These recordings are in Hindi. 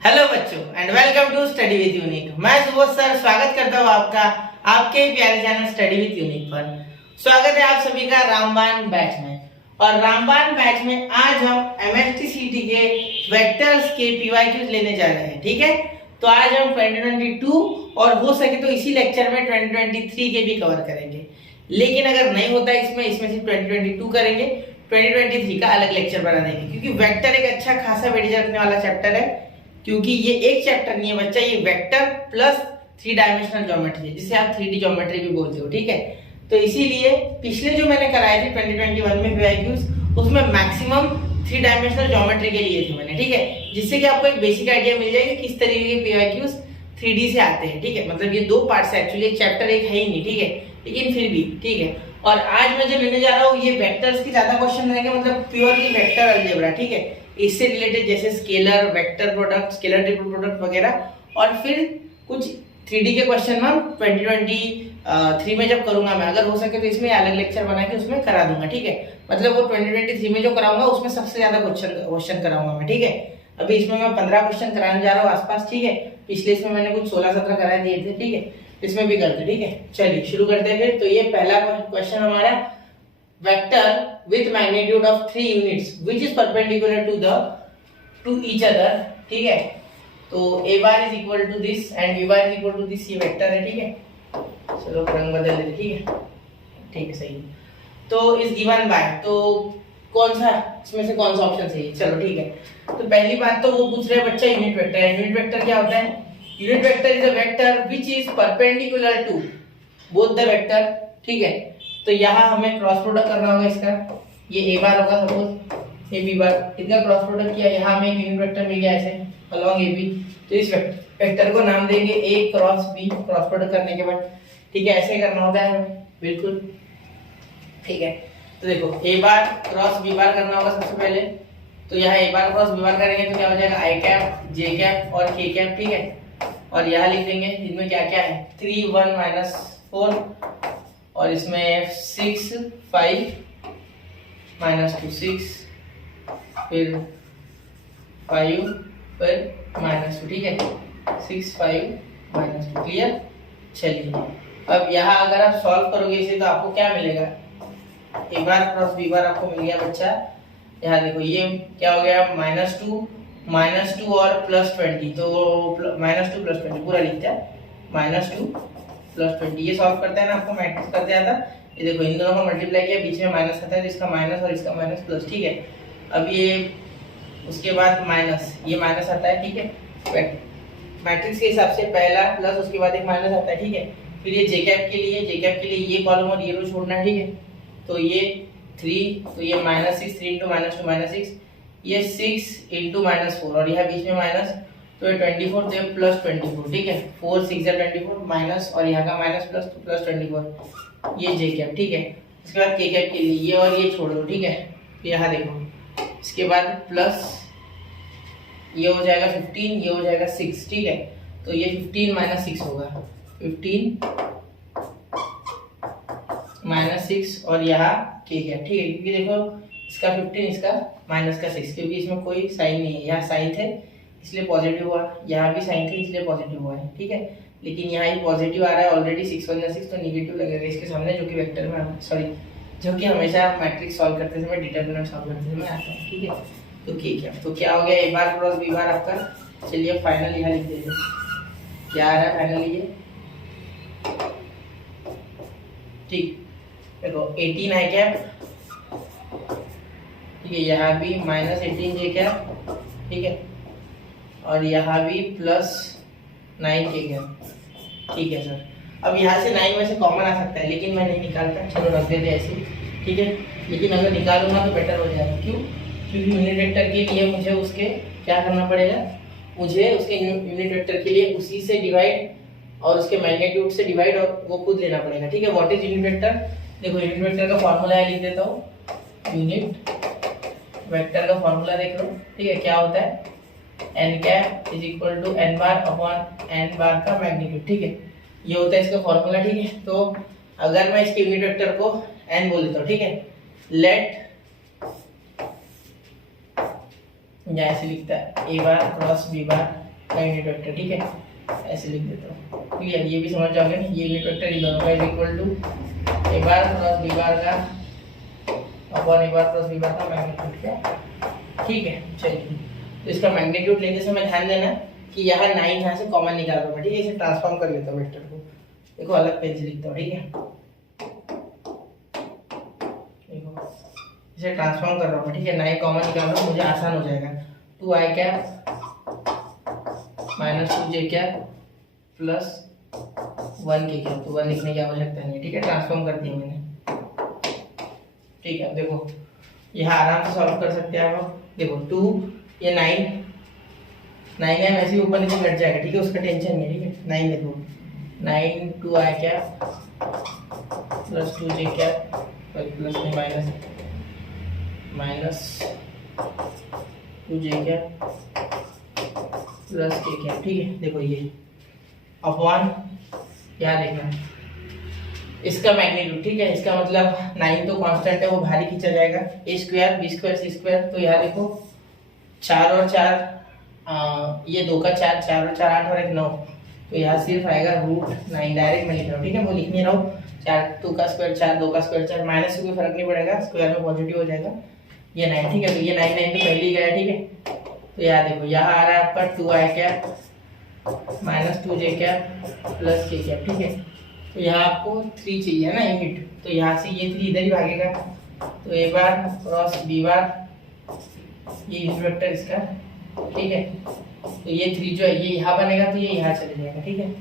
हेलो बच्चों and welcome to study with Unique. मैं सुबोध सर स्वागत करता हूँ आपका आपके प्यारे चैनल स्टडी विद यूनिक पर। स्वागत है आप सभी का रामबाण बैच में। और रामबाण बैच में आज हम एमएसटी के वेक्टर्स के पीवाईक्यूज लेने जा रहे हैं। ठीक है, तो आज हम 2022 और हो सके तो इसी लेक्चर में 2023 के भी कवर करेंगे। लेकिन अगर नहीं होता इसमें सिर्फ 2022 करेंगे, 2023 का अलग लेक्चर बना देंगे, क्योंकि वेक्टर एक अच्छा खासा वेटेज रखने वाला चैप्टर है। क्योंकि ये एक चैप्टर नहीं है बच्चा, ये वेक्टर प्लस 3 डायमेंशनल ज्योमेट्री है, जिसे आप 3D ज्योमेट्री भी बोलते हो। ठीक है, तो इसीलिए पिछले जो मैंने कराए थे 2021 में पीवाईक्यूज, उसमें मैक्सिमम 3 डायमेंशनल ज्योमेट्री के लिए थे मैंने। ठीक है, जिससे कि आपको एक बेसिक आइडिया मिल जाएगा किस तरीके के पीवाईक्यूज 3D से आते हैं। ठीक है, मतलब ये 2 पार्ट्स है एक्चुअली, चैप्टर एक है ही नहीं। ठीक है, लेकिन फिर भी ठीक है। और आज मैं जो लेने जा रहा हूँ ये वेक्टर्स की ज्यादा क्वेश्चन रहेंगे, मतलब प्योरली वेक्टर अलजेब्रा। ठीक है, इससे रिलेटेड जैसे scalar, vector product, scalar triple product वगैरह, और फिर कुछ 3D के क्वेश्चन मैं 2023 में जब करूंगा मैं, अगर हो सके तो इसमें अलग लेक्चर बना के उसमें करा दूंगा। ठीक है, मतलब वो 2023 में जो कराऊंगा उसमें सबसे ज्यादा क्वेश्चन कराऊंगा मैं। ठीक है, अभी इसमें मैं 15 क्वेश्चन कराने जा रहा हूँ आसपास। ठीक है, पिछले इसमें मैंने कुछ 16-17 करा दिए थे। ठीक है, इसमें भी करते। ठीक है, चलिए शुरू करते हैं फिर। तो ये पहला क्वेश्चन हमारा, vector with magnitude of 3 units which is perpendicular to each other। ठीक है, तो a bar is equal to this and b bar is equal to this, ये वेक्टर है। ठीक है, चलो रंग बदल लेते। ठीक है सही है। तो इस गिवन बाय, तो कौन सा इसमें से कौन सा ऑप्शन सही है? चलो ठीक है, तो पहली बात तो वो पूछ रहे बच्चा यूनिट वेक्टर। यूनिट वेक्टर क्या होता है? Unit vector is a vector which is perpendicular to both the vector. ठीक है, तो यहाँ हमें क्रॉस प्रोडक्ट करना होगा इसका, ये ए बार होगा सपोज, ए बी बार, इनका क्रॉस प्रोडक्ट किया, यहाँ हमें एक यूनिट वेक्टर मिल गया ऐसे अलोंग ए बी। तो इस वेक्टर को नाम देंगे ए क्रॉस बी, क्रॉस प्रोडक्ट करने के बाद। ठीक है, ऐसे करना होता है हमें बिल्कुल। ठीक है, तो देखो ए बार क्रॉस बी बार करना होगा सबसे पहले। तो यहाँ ए बार क्रॉस बी बार करेंगे तो क्या हो जाएगा, आई कैप, जे कैप और के कैप। ठीक है, और यहाँ लिख देंगे इनमें क्या क्या है, 3 1 -4, और इसमें 6 5 -2 6, फिर 5 फिर -2। ठीक है, 6 5 -2, क्लियर। चलिए अब यहाँ अगर आप सॉल्व करोगे इसे तो आपको क्या मिलेगा, ए बार क्रॉस बी बार आपको मिल गया बच्चा। यहाँ देखो ये क्या हो गया, -2 और +20, तो -2 +20 पूरा लिखते हैं, -2 +20। ये सॉल्व करता है ना, आपको मैट्रिक्स करते आता। ये देखो इन दोनों को मल्टीप्लाई किया, बीच में माइनस आता है, तो इसका माइनस और इसका माइनस प्लस। ठीक है, अब ये उसके बाद माइनस, ये माइनस आता है। ठीक है, मैट्रिक्स के हिसाब से पहला प्लस, उसके बाद एक माइनस आता है। ठीक है, फिर ये जे कैप के लिए ये कॉलम और ये रो छोड़ना है। ठीक है, तो ये 3, तो ये -6, 3 × -2 -6, ये 6 × -4, और यहाँ बीच में माइनस, तो ये 24, तो ये +24। ठीक है, 4 6 24 माइनस, और यहाँ का माइनस प्लस, तो +24, ये जे कैप। ठीक है, इसके बाद के कैप के लिए ये और ये छोड़ दो। ठीक है, यहाँ देखो इसके बाद प्लस, ये हो जाएगा 15, ये हो जाएगा 6। ठीक है, तो ये 15 - 6 होगा, 15 - 6, और यहाँ के कैप। ठीक है, क्योंकि देखो इसका 15, इसका माइनस का 6, क्योंकि इसमें कोई साइन नहीं है, यहाँ साइन थे इसलिए पॉजिटिव हुआ, यहाँ भी साइन थे इसलिए पॉजिटिव हुआ है। ठीक है, लेकिन यहाँ ये पॉजिटिव आ रहा है ऑलरेडी, 6 1 6, तो नेगेटिव लगेगा इसके सामने, जो कि वेक्टर में जो कि हमेशा मैट्रिक्स सॉल्व करते समय, डिटरमिनेंट सॉल्व करते समय आता है। ठीक है, तो तो क्या हो गया, ए बार क्रॉस बी बार आपका। चलिए फाइनल यहाँ लिख देते हैं, क्या आ रहा है फाइनल ये। ठीक, देखो 18 है क्या। ठीक है, यहाँ भी -18 जे क्या। ठीक है, और यहाँ भी +9 के क्या। ठीक है सर, अब यहाँ से 9 में से कॉमन आ सकता है, लेकिन मैं नहीं निकालता, चलो रख देते ऐसे। ठीक है, लेकिन अगर निकालूंगा तो बेटर हो जाएगा। क्यों? क्योंकि यूनिट वेक्टर के लिए मुझे उसके क्या करना पड़ेगा, मुझे उसके यूनिट वेक्टर के लिए उसी से डिवाइड और उसके मैग्नीट्यूड से डिवाइड, और वो खुद लेना पड़ेगा। ठीक है, व्हाट इज यूनिट वेक्टर? देखो यूनिट वेक्टर का फॉर्मूला है, लिख देता हूँ। यूनिट वेक्टर का फॉर्मूला देख लो। ठीक है, क्या होता है, n cap is equal to n bar upon n bar का मैग्नीट्यूड। ठीक है, ये होता है इसका फॉर्मूला। ठीक है, तो अगर मैं इसके यूनिट वेक्टर को n बोल देता हूँ, ठीक है, लेट यहाँ ऐसे लिखता है ए बार क्रॉस बी बार का यूनिट वेक्टर, ठीक है, ऐसे लिख देता हूँ, ठीक है। ये भी समझ जाओगे ना, ये यूनिट वेक्टर इन दोनों का is equal to A bar cross B bar का upon A bar cross B bar का मैग्नीट्यूड का, ठीक है। चलिए, तो इसका मैग्नीट्यूड लेते समय ध्यान देना कि यहाँ 9 यहाँ से कॉमन निकाल रहा हूँ, ठीक है। इसे ट्रांसफॉर्म कर लेता हूँ वेक्टर को, देखो अलग पेन से लिखता हूँ, ठीक है। देखो इसे ट्रांसफॉर्म कर रहा हूँ, ठीक है। 9 कॉमन निकाल रहा हूँ, मुझे आसान हो जाएगा। 2i cap minus 2j cap plus 1k cap, तो 1 लिखने की आवश्यकता नहीं है, ठीक है। ट्रांसफॉर्म कर दिया मैंने, ठीक है। देखो यहाँ आराम से सॉल्व कर सकते हैं आप। देखो 2 ये 9 है, वैसे ही ऊपर नीचे घट जाएगा, ठीक है, उसका टेंशन नहीं है, ठीक है। 9 देखो 9 2i cap plus 2j cap plus में minus 2j cap plus k cap, ठीक है। देखो ये अपॉन क्या देखना इसका मैग्नीट्यूड, ठीक है। इसका मतलब 9 तो कांस्टेंट है, वो भारी खींचा जाएगा, a square b square c square. तो यहाँ देखो 4 और 4 ये 2 का 4, 4 और 4 8 और 1 9, तो यहाँ सिर्फ आएगा √9, डायरेक्ट मैं लिख रहा हूँ, ठीक है। वो लिख नहीं रहा हूँ, 4 2 का स्क्वायर 4 2 का स्क्वायर 4, माइनस से कोई फर्क नहीं पड़ेगा, स्क्वायर में पॉजिटिव हो जाएगा। ये 9, ठीक है। तो ये 9 9 तो पहले ही गया, ठीक है। तो यहाँ देखो यहाँ आ रहा है आपका 2i cap minus 2j cap plus k cap, ठीक है। तो यहाँ आपको 3 चाहिए ना यूनिट, तो यहाँ से ये 3 इधर ही भागेगा, तो a बार क्रॉस b बार ये यूनिट वेक्टर इसका, ठीक है। तो ये 3 जो है ये यहाँ बनेगा, तो ये यहाँ चले जाएगा, ठीक है।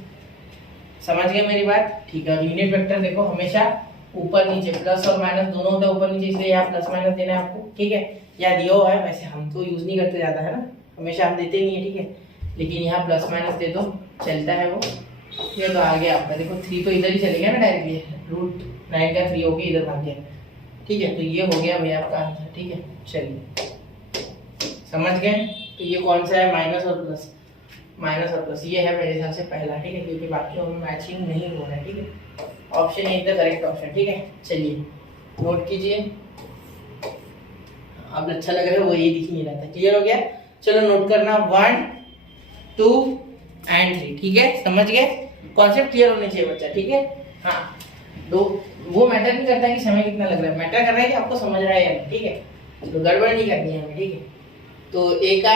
समझ गए मेरी बात, ठीक है। और यूनिट वेक्टर देखो हमेशा ऊपर नीचे प्लस और माइनस दोनों होता है ऊपर नीचे, इसलिए यहाँ प्लस माइनस देना है आपको, ठीक है। यहाँ दिया हुआ है, वैसे हम तो यूज नहीं करते ज्यादा, है ना, हमेशा हम देते नहीं है, ठीक है। लेकिन यहाँ प्लस माइनस दे दो, चलता है वो। ये तो आ गया आपका, देखो 3 तो इधर ही चले गया ना डायरेक्टली, √9 का 3 होके इधर भाग गया, ठीक है। तो ये हो गया भैया आपका आंसर, ठीक है। चलिए समझ गए। तो ये कौन सा है, माइनस और प्लस, माइनस और प्लस, ये है मेरे हिसाब से पहला, ठीक है, क्योंकि बाकी में मैचिंग नहीं हो रहा है, ठीक है। Option A is the correct option, ठीक है। चलिए नोट कीजिए, अब अच्छा लग रहा है, वो ये दिख नहीं रहा था, क्लियर हो गया। चलो नोट करना 1 2 एंड 3, ठीक है। समझ गए, कॉन्सेप्ट क्लियर होने चाहिए बच्चा, ठीक है। हाँ, दो वो मैटर नहीं करता कि समय कितना लग रहा है, मैटर कर रहा है कि आपको समझ रहा है या नहीं, ठीक है। तो गड़बड़ नहीं करनी है हमें, ठीक है। तो ए का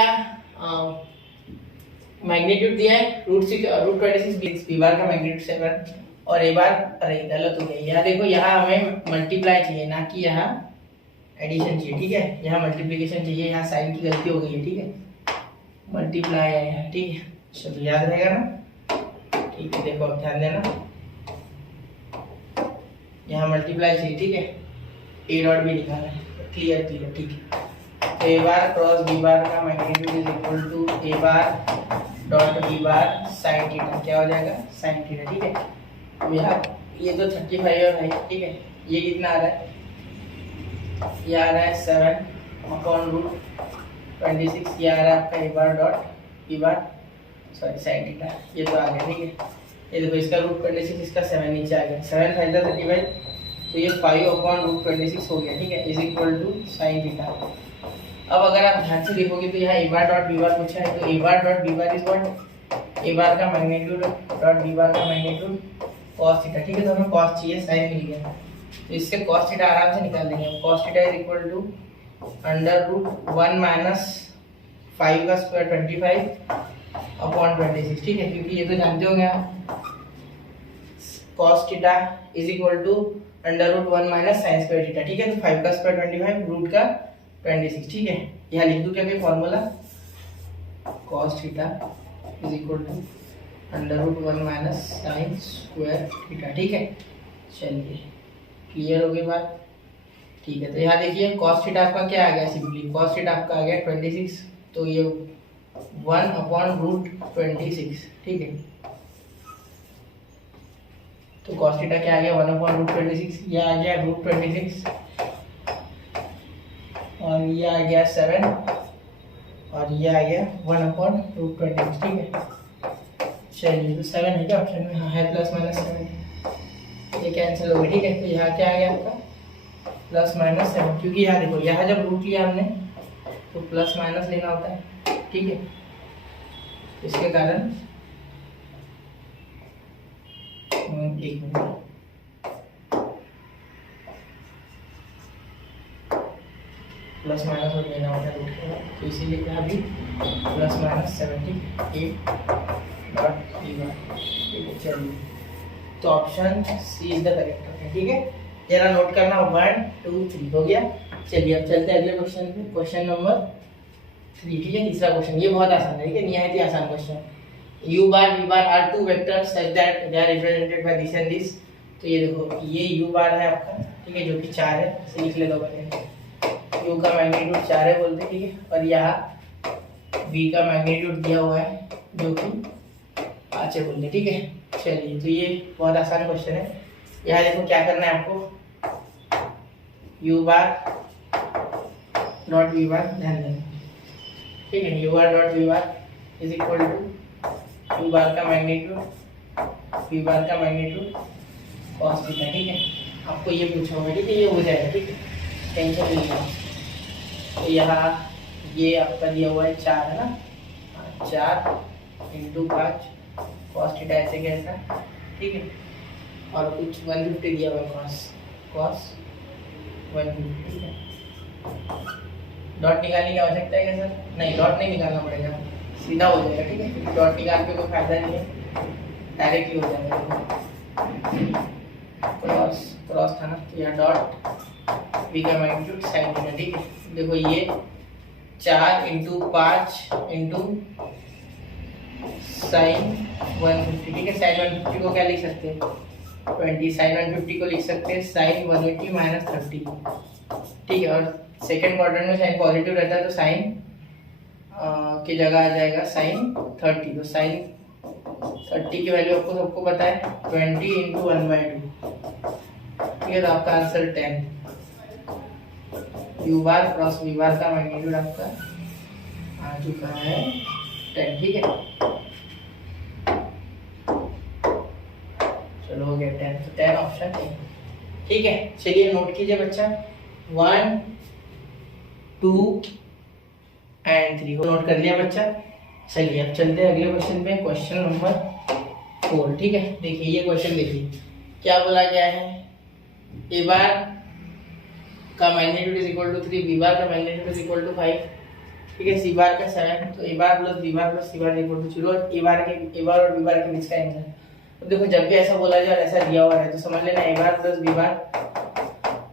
मैग्नीट्यूड दिया है √26, बी बार का मैग्नीट्यूड 7 और ए बार, अरे गलत हो गया, यहाँ देखो यहाँ हमें मल्टीप्लाई चाहिए ना कि यहाँ एडिशन चाहिए, ठीक है। यहाँ मल्टीप्लिकेशन चाहिए, यहाँ साइन की गलती हो गई है, ठीक है। मल्टीप्लाई है यहाँ, ठीक है। चलो याद रहेगा ना, ठीक है। देखो अब ध्यान देना, यहाँ मल्टीप्लाई चाहिए, ठीक है। ए डॉट भी निकालना है, क्लियर क्लियर, ठीक है। तो ए बार क्रॉस बी बार का magnitude is equal to A bar dot B bar sine theta, क्या हो जाएगा, साइन थीटा, ठीक है। अब यहाँ ये तो 35 है, ठीक है। ये कितना आ रहा है, ये आ रहा है 7/√26, ये आ रहा है आपका A bar dot B bar sorry sine theta, ये तो आ गया, ठीक है। ये देखो इसका √26, इसका 7 नीचे आ गया, 7 फाइव 35, तो ये 5/√26 हो गया, ठीक है, is equal to sine theta. अब अगर आप ध्यान से देखोगे तो यहाँ ए बार डॉट बी बार पूछा है, तो ए bar dot B bar is what, A bar का मैग्नीट्यूड डॉट बी बार का मैग्नीट्यूड cos थीटा, ठीक है। तो हमें cos चाहिए, साइन मिल गया, तो इससे cos थीटा आराम से निकाल देंगे। cos theta is equal to √1 minus 5 का स्क्वायर 25/26, ठीक है। क्योंकि ये तो जानते होंगे आप, cos theta is equal to √1 minus sine square theta, ठीक है। तो 5 का स्क्वायर 25 रूट का 26, ठीक है। यहाँ लिख दूं क्या कोई formula, cos theta is equal to √1 minus sine square theta, ठीक है। चलिए क्लियर हो गई बात, ठीक है। तो यहाँ देखिए cos थीटा आपका क्या आ गया, सिंपली cos थीटा आपका आ गया 26, तो ये 1/√26, ठीक है। तो cos थीटा क्या आ गया, 1/√26, ये आ गया √26 और ये आ गया 7 और ये आ गया 1/√26, ठीक है। चलिए तो 7 है क्या ऑप्शन में, हाँ है, प्लस माइनस 7, ये कैंसिल हो गया, ठीक है। तो यहाँ क्या आ गया आपका प्लस माइनस 7, क्योंकि यहाँ देखो यहाँ जब रूट लिया हमने तो प्लस माइनस लेना होता है, ठीक है। इसके कारण एक मिनट, प्लस माइनस और लेना होगा रूट का, तो इसीलिए क्या अभी plus minus 78 dot E bar. ठीक है, चलिए तो option C is the correct है। ठीक है, जरा नोट करना 1 2 3 हो गया। चलिए अब चलते हैं अगले क्वेश्चन पे, क्वेश्चन नंबर 3। ठीक है, तीसरा क्वेश्चन, ये बहुत आसान है, ठीक है, निहायत ही आसान question. u bar v bar are two vectors such that they are represented by this and this. तो ये देखो, ये u बार है आपका, ठीक है, जो कि 4 है, इसे लिख लेगा पहले। u का मैग्नीट्यूड 4 है बोलते, ठीक है, और यहाँ v का मैग्नीट्यूड दिया हुआ है जो कि 5 है बोलते, ठीक है। चलिए तो ये बहुत आसान क्वेश्चन है। यहाँ देखो क्या करना है आपको, u bar dot v bar ध्यान देना, ठीक है, u bar dot v bar is equal to u bar का मैग्नीट्यूड v बार का मैग्नीट्यूड cos थीटा। ठीक है, आपको ये पूछा होगा, ठीक है, ये हो जाएगा, ठीक है, टेंशन नहीं लेना। तो यहाँ ये आपका दिया हुआ है 4 है ना, 4 इंटू 5 cos थीटा ऐसे कैसा, ठीक है, और कुछ 150 दिया हुआ है cos 150। ठीक है, डॉट निकालने की आवश्यकता है क्या सर? नहीं, डॉट नहीं निकालना पड़ेगा, सीधा हो जाएगा। ठीक है, डॉट निकाल के कोई फायदा नहीं है, डायरेक्ट ही हो जाएगा। क्रॉस था ना, तो यहाँ डॉट v का मैग्नीट्यूड साइन थीटा। ठीक है, देखो ये 4 इंटू 5 इंटू साइन 150। ठीक है, साइन 150 को क्या लिख सकते हैं 20, साइन 150 को लिख सकते हैं साइन 180 माइनस 30। ठीक है, और सेकेंड क्वाड्रेंट में साइन पॉजिटिव रहता है तो साइन की जगह आ जाएगा साइन 30। तो साइन 30 की वैल्यू आपको सबको पता है 20 इंटू 1/2। ठीक है, तो आपका आंसर 10। u बार क्रॉस v बार का मैग्नीट्यूड आपका आ चुका है 10। ठीक है, चलो हो गया 10, तो 10 ऑप्शन है। ठीक है, चलिए नोट कीजिए बच्चा, 1 2 एंड 3 को नोट कर लिया बच्चा। चलिए अब चलते हैं अगले क्वेश्चन पे, क्वेश्चन नंबर 4। ठीक है, देखिए ये क्वेश्चन देखिए क्या बोला गया है, ए बार का magnitude is equal to 3, B bar का मैग्नीट्यूड इज इक्वल टू 5। ठीक है, सी बार का 7, तो ए bar plus B bar plus C bar equal to 0, और ए बार और बी बार के बीच का एंगल। तो देखो जब भी ऐसा बोला जाए और ऐसा दिया हुआ है तो समझ लेना A bar plus B bar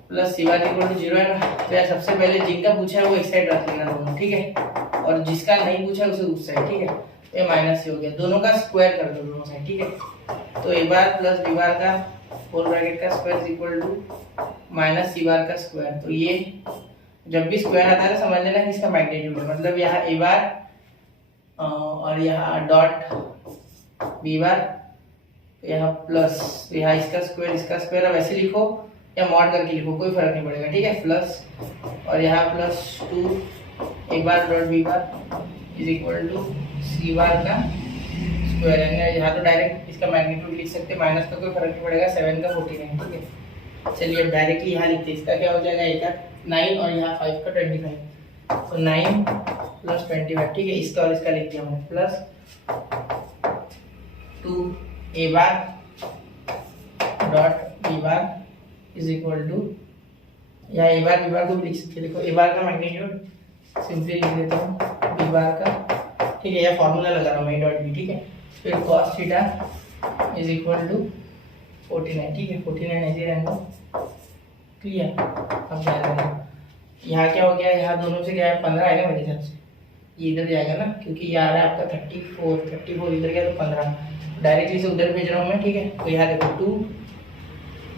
plus C bar equal to 0 है ना। तो यार सबसे पहले जिनका पूछा है वो एक साइड रख लेना दोनों, ठीक है, और जिसका नहीं पूछा है उसे उस साइड। ठीक है, ये माइनस हो गया, दोनों का स्क्वायर कर दो दोनों साइड। ठीक है, तो ए बार प्लस बी बार का होल ब्रैकेट का square is equal to minus C bar का स्क्वायर। तो ये जब भी स्क्वायर आता है समझ लेना कि इसका मैग्नीट्यूड है, मतलब यहाँ ए बार और यहाँ डॉट बी बार, यहाँ प्लस, यहाँ इसका स्क्वायर अब ऐसे लिखो या मॉड करके लिखो कोई फर्क नहीं पड़ेगा। ठीक है, प्लस और यहाँ plus 2 A bar dot B bar is equal to C bar का स्क्वायर। यानी यहाँ तो डायरेक्ट इसका मैग्नीट्यूड लिख सकते हैं, माइनस का कोई फर्क नहीं पड़ेगा, 7 का 49। ठीक है, चलिए अब डायरेक्टली यहाँ लिखते हैं, इसका क्या हो जाएगा, एक 9 और यहाँ 5 का 25, तो 9 प्लस 25। ठीक है, इसका और इसका लिख दिया हमने, plus 2 A bar dot B bar is equal to, यहाँ ए बार बी बार को भी लिख सकते हैं, देखो ए बार का मैग्नीट्यूड सिंपली लिख देता हूँ बी बार का। ठीक है, यह फॉर्मूला लगा रहा हूँ मैं डॉट बी। ठीक है, फिर cos theta is equal to 49। ठीक है, 49 ऐसे रहेगा, क्लियर। अब क्या करें, यहाँ क्या हो गया, यहाँ दोनों से क्या है 15 आएगा मेरे हिसाब से, ये इधर जाएगा ना, क्योंकि ये आ रहा है आपका 34 इधर गया तो 15, डायरेक्टली से उधर भेज रहा हूँ मैं। ठीक है, तो यहाँ देखो 2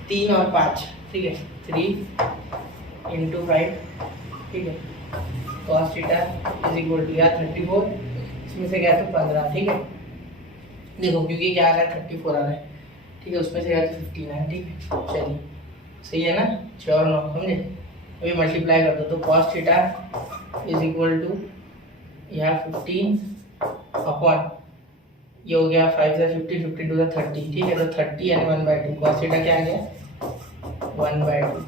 3 और 5। ठीक है, 3 इंटू 5। ठीक है, cos theta is equal to यहाँ 34, इसमें से गया तो 15। ठीक है, देखो क्योंकि क्या आ रहा है 34 आ रहा है। ठीक है, उसमें से गया तो 15। ठीक है, चलिए सही है ना, 6 और 9 समझे, अभी मल्टीप्लाई कर दो तो cos theta is equal to यहाँ 15 अपॉन ये हो गया 5 से 15, 15 टू 30। ठीक है, तो 30 यानी 1/2, cos थीटा क्या आ गया 1/2।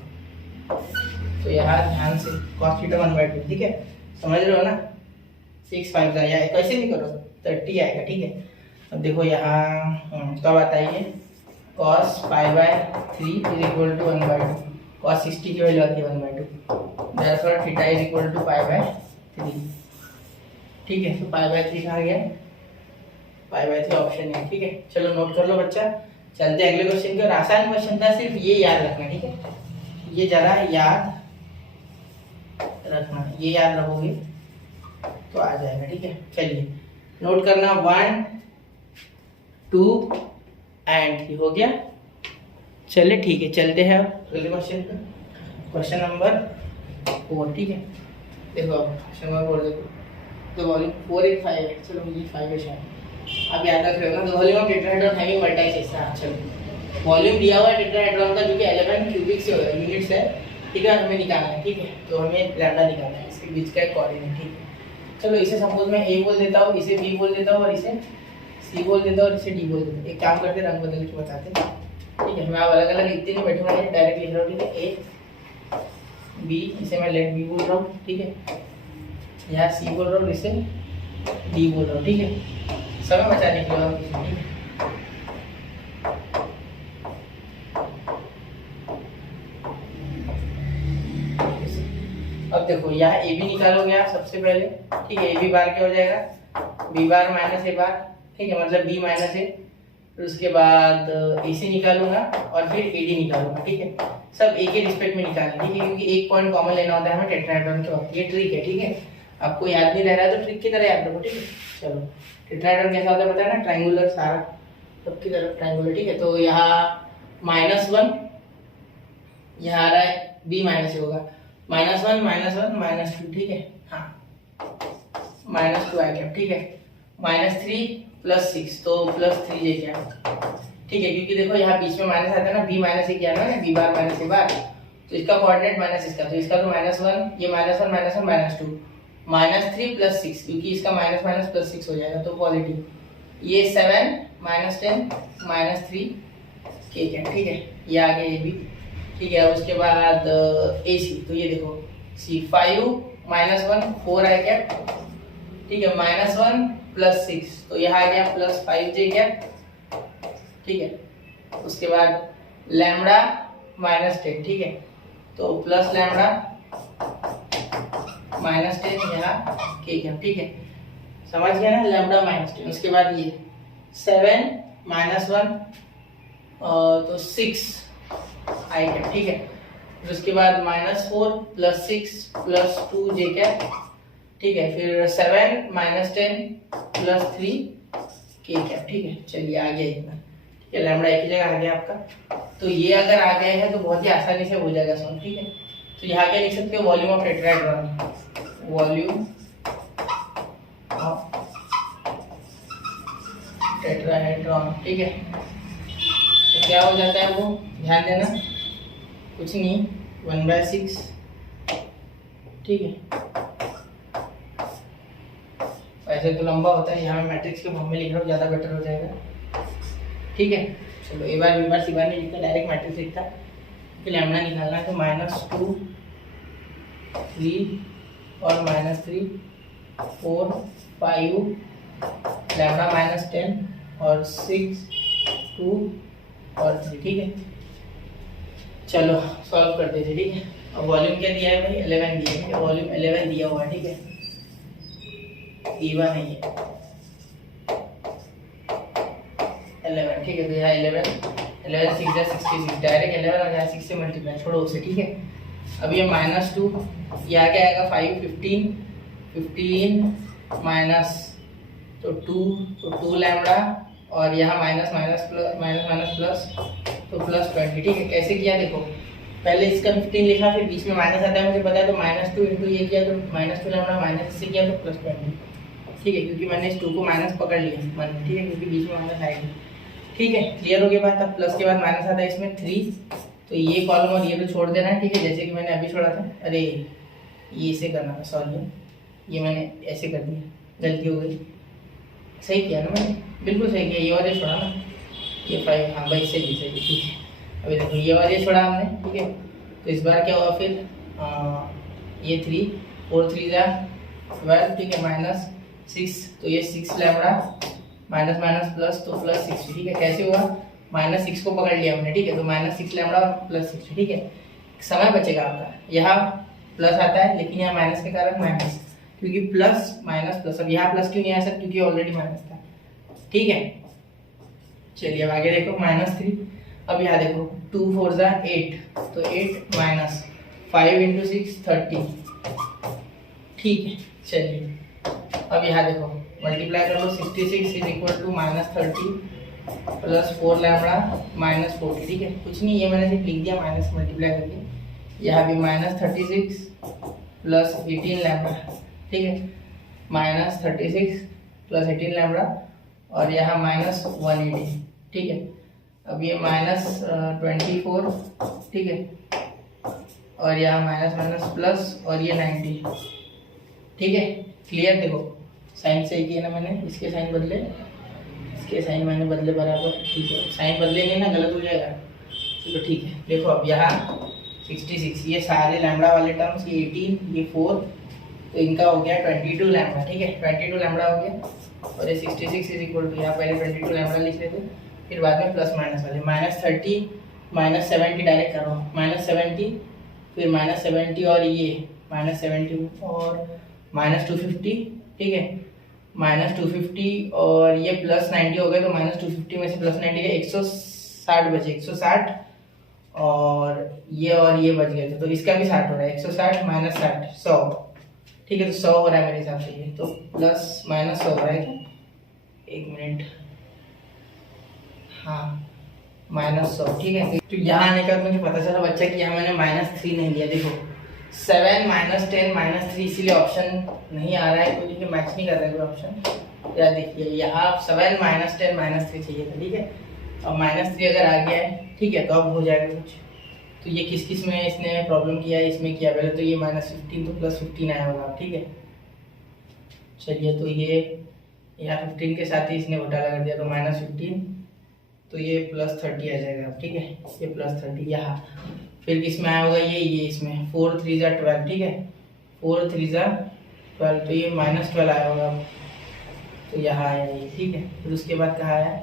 तो यहाँ ध्यान से cos थीटा 1/2। ठीक है, समझ रहे हो ना, 6 5 या कैसे भी करो 30 आएगा। ठीक है, अब देखो यहाँ कब आता है ये cos π/3 is equal to 1/2। cos 60 की वैल्यू आती है 1/2, therefore theta is equal to π/3। ठीक है, तो π/3 कहा गया, π/3 ऑप्शन है। ठीक है, चलो नोट कर लो बच्चा, चलते हैं अगले क्वेश्चन की। और आसान क्वेश्चन था, सिर्फ ये याद रखना। ठीक है, ये जरा याद रखना, ये याद रखोगे तो आ जाएगा। ठीक है, चलिए नोट करना 1 2 एंड 3 हो गया। चलिए ठीक है, चलते हैं अगले क्वेश्चन पे, क्वेश्चन नंबर 4। ठीक है, देखो अब क्वेश्चन नंबर 4 देखो, तो वॉल्यूम 4 एक 5 है, चलो मुझे 5 है शायद, अब याद रख लेना। तो volume of tetrahedron having vertices, चलो वॉल्यूम दिया हुआ है टेट्राहेड्रॉन का जो कि 11 क्यूबिक से होगा, यूनिट्स है। ठीक है, हमें निकालना है। ठीक है, तो हमें लैम्डा निकालना है, इसके बीच का एक कोऑर्डिनेट। ठीक है, चलो इसे सपोज मैं ए बोल देता हूँ, इसे बी बोल देता हूँ, और इसे सी बोल देता हूँ, और इसे डी बोल देता हूँ। एक काम करते, रंग बदल के बताते। ठीक है, मैं आप अलग अलग लिखते नहीं बैठूंगा, डायरेक्ट लिख रहा हूँ। ठीक है, ए बी, इसे मैं लेट बी बोल रहा हूँ। ठीक है, यहाँ सी बोल रहा हूँ, इसे डी बोल रहा हूँ। ठीक है, समय बचाने के लिए। अब देखो यहाँ ए बी निकालोगे आप सबसे पहले। ठीक है, ए बी बार क्या हो जाएगा, बी बार माइनस ए बार। ठीक है, मतलब बी माइनस ए, फिर उसके बाद ए सी निकालूंगा और फिर ए डी निकालूंगा। ठीक है, सब ए के रिस्पेक्ट में निकालेंगे। ठीक है, क्योंकि एक पॉइंट कॉमन लेना होता है हमें टेट्राहेड्रॉन के वक्त, ये ट्रिक है। ठीक है, आपको याद नहीं रह रहा है तो ट्रिक की तरह याद रखो। ठीक है, चलो टेट्राहेड्रॉन कैसा होता है पता है ना, ट्रायंगुलर, सारा सबकी तरफ ट्रायंगुलर। ठीक है, तो यहाँ -1 यहाँ आ रहा है, बी माइनस होगा, -1 -1 -2। ठीक है, हाँ -2 आ गया। ठीक है, -3 + 6 तो +3 ये क्या। ठीक है, क्योंकि देखो यहाँ बीच में माइनस आता है ना, बी माइनस ए क्या ना, बी बार माइनस ए बार, तो इसका कोऑर्डिनेट माइनस इसका, तो इसका तो -1, ये -1 -1 -2, -3 + 6, क्योंकि इसका माइनस माइनस +6 हो जाएगा, तो पॉजिटिव। ये 7 -10 -3 ठीक है। ठीक है, ये आ गया ये भी। ठीक है, उसके बाद ए सी, तो ये देखो सी 5 -1 4 है क्या। ठीक है, -1 + 6, तो यहाँ आ गया +5 क्या। ठीक है, उसके बाद लैम्बडा -10। ठीक है, तो प्लस लैम्बडा -10 यहाँ के क्या। ठीक है, समझ गया ना, लैम्बडा -10। उसके बाद ये 7 -1 तो 6 आएगा। ठीक है, फिर उसके बाद -4 + 6 + 2 जे क्या। ठीक है, फिर 7 -10 + 3 के क्या। ठीक है, चलिए आ गया इतना। ठीक है, लैम्बडा एक ही जगह आ गया आपका, तो ये अगर आ गया है तो बहुत ही आसानी से हो जाएगा सॉल्व। ठीक है, तो यहाँ क्या लिख सकते हो, volume of tetrahedron, volume of tetrahedron. ठीक है, तो क्या हो जाता है वो, ध्यान देना, कुछ नहीं 1/6। ठीक है, ऐसे तो लंबा होता है, यहाँ मैट्रिक्स के फॉर्म में लिख रहा हूँ, ज़्यादा बेटर हो जाएगा। ठीक है, चलो ए बार बी बार सी बार नहीं लिखता, डायरेक्ट मैट्रिक्स लिखता। फिर लैम्बडा निकालना है, तो -2 3 और -3 4 5 लैम्बडा -10 और 6 2 और 3। ठीक है, चलो सॉल्व करते थे। ठीक है, अब वॉल्यूम क्या दिया है भाई, 11 दिया है, वॉल्यूम 11 दिया हुआ है। ठीक है, E1 नहीं है 11। ठीक है, तो यहाँ 11 6 या 66, डायरेक्ट 11 और यहाँ 6 से मल्टीप्लाई, छोड़ो उसे। ठीक है, अब ये -2, यहाँ क्या आएगा 5 15 माइनस तो 2 लैम्बडा, और यहाँ माइनस प्लस तो +20। ठीक है, कैसे किया देखो, पहले इसका 15 लिखा, फिर बीच में माइनस आता है मुझे पता है, तो -2 इंटू ये किया तो -2 लैम्बडा, माइनस से किया तो +20। ठीक है, क्योंकि मैंने इस 2 को माइनस पकड़ लिया मन। ठीक है, क्योंकि बीच में माइनस आएगी। ठीक है, क्लियर हो गया बात। अब प्लस के बाद माइनस आता है इसमें 3, तो ये कॉलम और ये तो छोड़ देना है। ठीक है, जैसे कि मैंने अभी छोड़ा था, अरे ये इसे करना था, सॉरी ये मैंने ऐसे कर दिया, गलती हो गई। सही किया ना मैंने, बिल्कुल सही किया, ये और ये छोड़ा ना, ये 5, हाँ भाई सही सही। ठीक है, अभी देखो ये और ये छोड़ा हमने। ठीक है, तो इस बार क्या हुआ फिर, ये 3 4 3 जा 12। ठीक है, 6, तो ये 6 लैम्बडा माइनस माइनस प्लस, तो प्लस 60, ठीक है। कैसे हुआ, -6 को पकड़ लिया हमने, ठीक है, तो -6 लैम्बडा प्लस 60, ठीक है। समय बचेगा आपका, यहाँ प्लस आता है लेकिन यहाँ माइनस के कारण माइनस, क्योंकि प्लस माइनस प्लस। अब यहाँ प्लस क्यों नहीं आया सर, क्योंकि ऑलरेडी माइनस था, ठीक है। चलिए अब आगे देखो -3, अब यहाँ देखो 2 4 जा 8, तो 8 माइनस 5 × 6 30, ठीक है। चलिए अब यहाँ देखो मल्टीप्लाई कर लो, 66 is equal to -30 plus 4 lambda minus 40, ठीक है। कुछ नहीं, ये मैंने सिर्फ लिख दिया माइनस मल्टीप्लाई करके। यहाँ भी -36 प्लस 18 लैम्बडा, ठीक है, -36 प्लस 18 लैम्बडा, और यहाँ -180, ठीक है। अब ये -24, ठीक है, और यहाँ माइनस माइनस प्लस, और ये 90, ठीक है। क्लियर, देखो साइन सही किया ना मैंने, इसके साइन बदले, इसके साइन मैंने बदले बराबर, ठीक है। साइन बदलेंगे ना गलत हो जाएगा, चलो ठीक है। देखो अब यहाँ 66, ये सारे लैम्बडा वाले टर्म्स, ये 18, ये 4, तो इनका हो गया 22 लैम्बडा, ठीक है, 22 लैम्बडा हो गया। और ये 66 इज इक्वल टू, यहाँ पहले 22 लैम्बडा लिख लेते, फिर बाद में प्लस माइनस वाले, -30 -70 डायरेक्ट करो, -70 फिर -70 और ये -70 और -250, ठीक है, -250 और ये +90 हो गए, तो -250 में से +90 के 160 बचे, 160 और ये बच गए थे, तो इसका भी 60 हो रहा है, 160 - 60 100, ठीक है। तो 100 हो रहा है मेरे हिसाब से ये, तो प्लस माइनस 100 हो रहा है क्या, एक मिनट, हाँ -100, ठीक है। तो यहाँ आने के बाद मुझे पता चला बच्चा कि यहाँ मैंने -3 नहीं लिया, देखो 7 -10 -3, इसीलिए ऑप्शन नहीं आ रहा है, क्योंकि मैच नहीं कर रहा है कोई ऑप्शन। या देखिए यहाँ 7 -10 -3 चाहिए था, ठीक है, और -3 अगर आ गया है, ठीक है, तो अब हो जाएगा कुछ। तो ये किस किस में इसने प्रॉब्लम किया है, इसमें किया पहले, तो ये -15 तो +15 आया होगा, ठीक है। चलिए तो ये यहाँ 15 के साथ ही इसने घोटाला कर दिया, तो -15, तो ये +30 आ जाएगा, ठीक है, ये +30 यहाँ। फिर किस में आया होगा, ये इसमें 4 3 जा 12, ठीक है, 4 3 जा 12, तो ये -12 आया होगा, तो यहाँ आया ये, ठीक है। फिर उसके बाद कहाँ आया,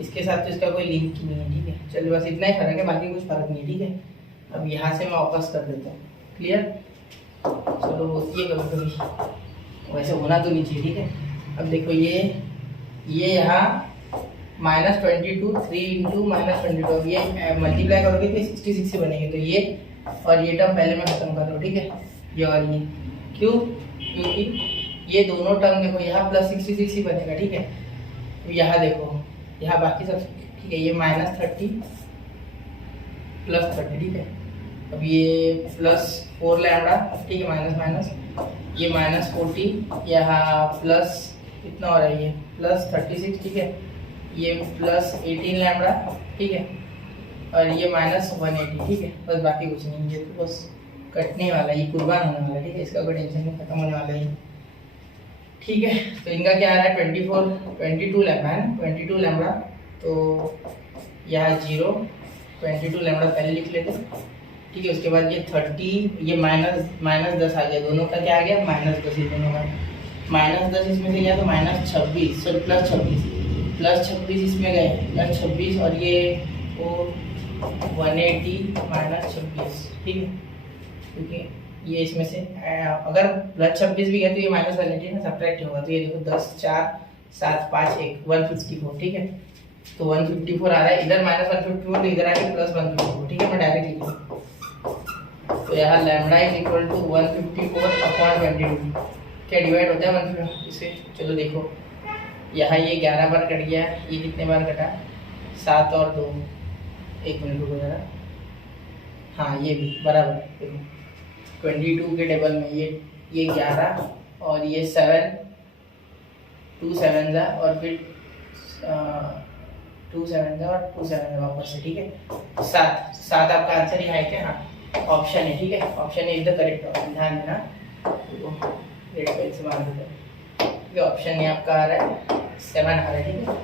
इसके साथ तो इसका कोई लिंक ही नहीं है, ठीक है। चलिए बस इतना ही फर्क है, बाकी कुछ फर्क नहीं, ठीक है। अब यहाँ से मैं वापस कर देता हूँ, क्लियर, चलो होती है कभी कभी, वैसे होना तो नहीं चाहिए, ठीक है। अब देखो ये यहाँ -22 3 × -22, अब ये मल्टीप्लाई करोगे तो 66 से बनेंगे, तो ये और ये टर्म पहले मैं खत्म कर दूँ, ठीक है, ये और ये, क्यों, क्योंकि ये दोनों टर्म देखो यहाँ +66 ही बनेगा, ठीक है। तो यहाँ देखो, यहाँ बाकी सब ठीक है, ये -30 +30, ठीक है। अब ये +4 लैम्बडा, ठीक है, माइनस माइनस, ये -40, यहाँ प्लस कितना हो रहा है, ये +36, ठीक है, ये +18 लैम्बडा, ठीक है, और ये -180, ठीक है। बस बाकी कुछ नहीं, ये तो बस कटने वाला है, ये कुर्बान होने वाला है, ठीक है, इसका कोई टेंशन नहीं, खत्म होने वाला है, ठीक है। तो इनका क्या आ रहा है, 22 लैम्बडा है, 22 लैम्बडा, तो यहाँ 0 22 लैम्बडा पहले लिख लेते, ठीक है। उसके बाद ये 30, ये -10 आ गया, दोनों का क्या आ गया, -10, ये दोनों का -10 इसमें से गया, तो -26 सॉरी +26 इसमें गए, +26, और ये वो 180 -26, ठीक है, क्योंकि ये इसमें से अगर +26 भी गया तो ये -180 ना, सब्ट्रैक्ट होगा, तो ये देखो 10 4 7 5 1 154, ठीक है। तो 154 आ रहा है, इधर -154, तो इधर आके +154, ठीक है, मैं डायरेक्ट लिख दूँ। तो यहाँ लैम्बडा इज इक्वल टू 154/22, क्या डिवाइड होता है 150 इससे, चलो देखो यहाँ ये 11 बार कट गया, ये कितने बार कटा, 7 और 2, 1 मिनट रुको जरा, हाँ ये भी बराबर, देखो 22 के टेबल में ये 11 और ये 7, 2 7 जा, और फिर 2 7 जा और 2 7 जा वापस से, ठीक है। 7 आपका आंसर ही है क्या, हाँ ऑप्शन है, ठीक है, option is the correct option, ध्यान देना, रेड पेन से मार देते हैं, ठीक है। ऑप्शन ये आपका आ रहा है 7 आ रहा है, ठीक है,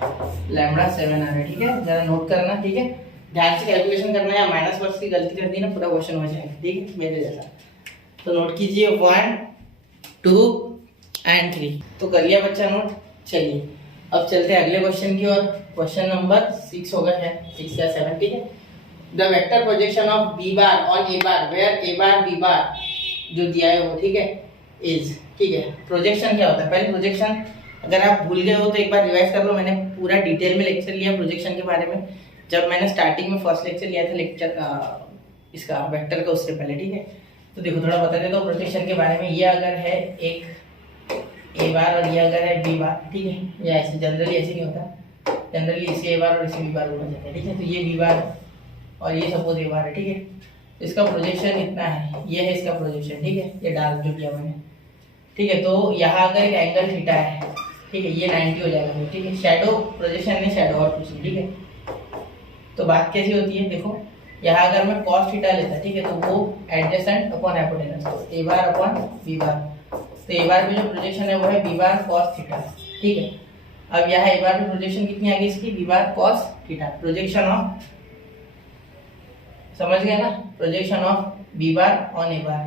लैम्बडा 7 आ रहा है, ठीक है, जरा नोट करना, ठीक है, ध्यान से कैलकुलेशन करना है, माइनस वर्ड्स की गलती कर दी ना पूरा क्वेश्चन हो जाएगा, ठीक है, मेरे जैसा। तो नोट कीजिए 1 2 एंड 3। तो कर लिया बच्चा नोट। चलिए अब चलते हैं अगले क्वेश्चन की ओर। क्वेश्चन नंबर 6 होगा है, 6 या 7, ठीक है। The vector projection of B bar on A bar where A bar B bar जो दिया है वो, ठीक है, इज, ठीक है। प्रोजेक्शन क्या होता है, पहले प्रोजेक्शन अगर आप भूल गए हो तो एक बार रिवाइज कर लो। मैंने पूरा डिटेल में लेक्चर लिया प्रोजेक्शन के बारे में जब मैंने स्टार्टिंग में फर्स्ट लेक्चर लिया था, लेक्चर इसका वेक्टर का, उससे पहले, ठीक है। तो देखो थोड़ा बता देता हूँ प्रोजेक्शन के बारे में। ये अगर है एक ए बार और ये अगर है बी बार, ठीक है, या ऐसे जनरली ऐसे नहीं होता, जनरली इसे ए बार और इसे बी बार बोला जाता है, ठीक है। तो ये बी बार और ये सपोज ए बार है, ठीक है। तो इसका प्रोजेक्शन इतना है, ये है इसका प्रोजेक्शन, ठीक है, ये डार्क जो किया मैंने, ठीक है। तो यहाँ अगर एक एंगल थीटा है, ठीक है, ये 90 हो जाएगा, ठीक है। शैडो प्रोजेक्शन नहीं, शैडो और कुछ नहीं, ठीक है। तो बात कैसी होती है, देखो यहाँ अगर मैं cos थीटा लेता, ठीक है, तो वो एडजेसेंट अपॉन हाइपोटेनस, तो ए बार अपॉन बी बार। तो ए बार में जो प्रोजेक्शन है वो है बी बार cos थीटा, ठीक है। अब यहाँ ए बार में प्रोजेक्शन कितनी आ गई इसकी, b bar cos theta. Projection of, समझ गए ना, projection of B bar on A bar,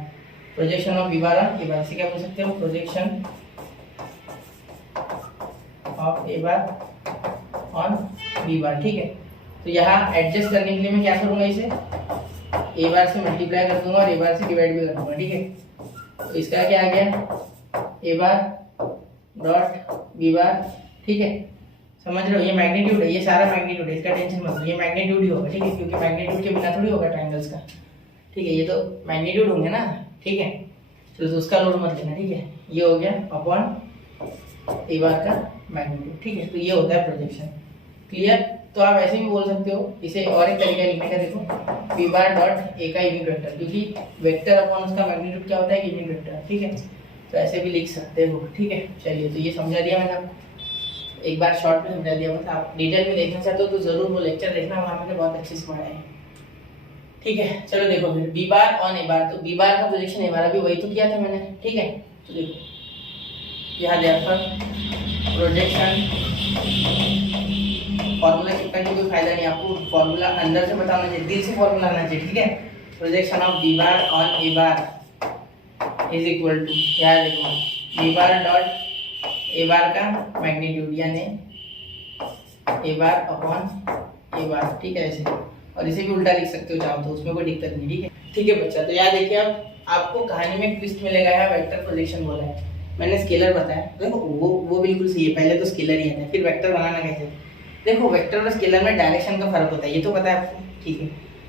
projection of B bar on A bar, इसे क्या बोल सकते हो, projection of a bar on b bar, ठीक है। तो यहाँ एडजस्ट करने के लिए मैं क्या करूंगा, इसे ए बार से मल्टीप्लाई कर दूंगा और ए बार से डिवाइड भी कर दूंगा, ठीक है। तो इसका क्या आ गया, ए बार डॉट बी बार, ठीक है। समझ रहे हो, ये मैग्नीट्यूड है, ये सारा मैग्नीट्यूड है, इसका टेंशन मत लो, ये मैग्नीट्यूड ही होगा, ठीक है, क्योंकि मैग्नीट्यूड के बिना थोड़ी होगा ट्रायंगल्स का, ठीक है। ये तो मैग्नीट्यूड होंगे ना, ठीक है। चलो तो उसका लोड मत लेना, ठीक है। ये हो गया अपॉन ए बार का मैग्नीट्यूड, ठीक है। तो ये होता है प्रोजेक्शन, क्लियर। तो आप ऐसे भी बोल सकते हो, इसे और एक तरीका लिखने का, देखो बी बार डॉट ए का यूनिट वेक्टर, क्योंकि वेक्टर अपॉन उसका मैग्नीट्यूड क्या होता है, यूनिट वेक्टर, ठीक है। तो ऐसे भी लिख सकते हो, ठीक है। चलिए तो ये समझा दिया मैंने आपको, एक बार शॉर्ट में समझा दिया। मतलब आप डिटेल में देखना चाहते हो तो जरूर वो लेक्चर देखना, वहाँ मैंने बहुत अच्छे से पढ़ाया है, ठीक है। चलो देखो फिर B bar on A bar, तो बी बार का प्रोजेक्शन ए बार अभी वही तो किया था मैंने, ठीक है। तो देखो यहाँ देयरफॉर प्रोजेक्शन फॉर्मूला चिपका के कोई फायदा नहीं, आपको फॉर्मूला अंदर से पता होना चाहिए, दिल से फॉर्मूला आना चाहिए, ठीक है। Projection of B bar on A bar is equal to, क्या देखो, B bar dot a bar का मैग्नीट्यूड यानी ए बार अपॉन ए बार, ठीक है, ऐसे। और इसे भी उल्टा लिख सकते हो चाहो तो, उसमें कोई दिक्कत नहीं, ठीक है। ठीक है बच्चा, तो याद देखिए अब आपको कहानी में ट्विस्ट मिलेगा, है वेक्टर प्रोजेक्शन बोला है, मैंने स्केलर बताया, देखो वो बिल्कुल सही है, पहले तो स्केलर ही है, फिर वेक्टर बनाना कैसे। देखो वेक्टर और स्केलर में डायरेक्शन का फर्क होता है, ये तो पता है आपको, ठीक है।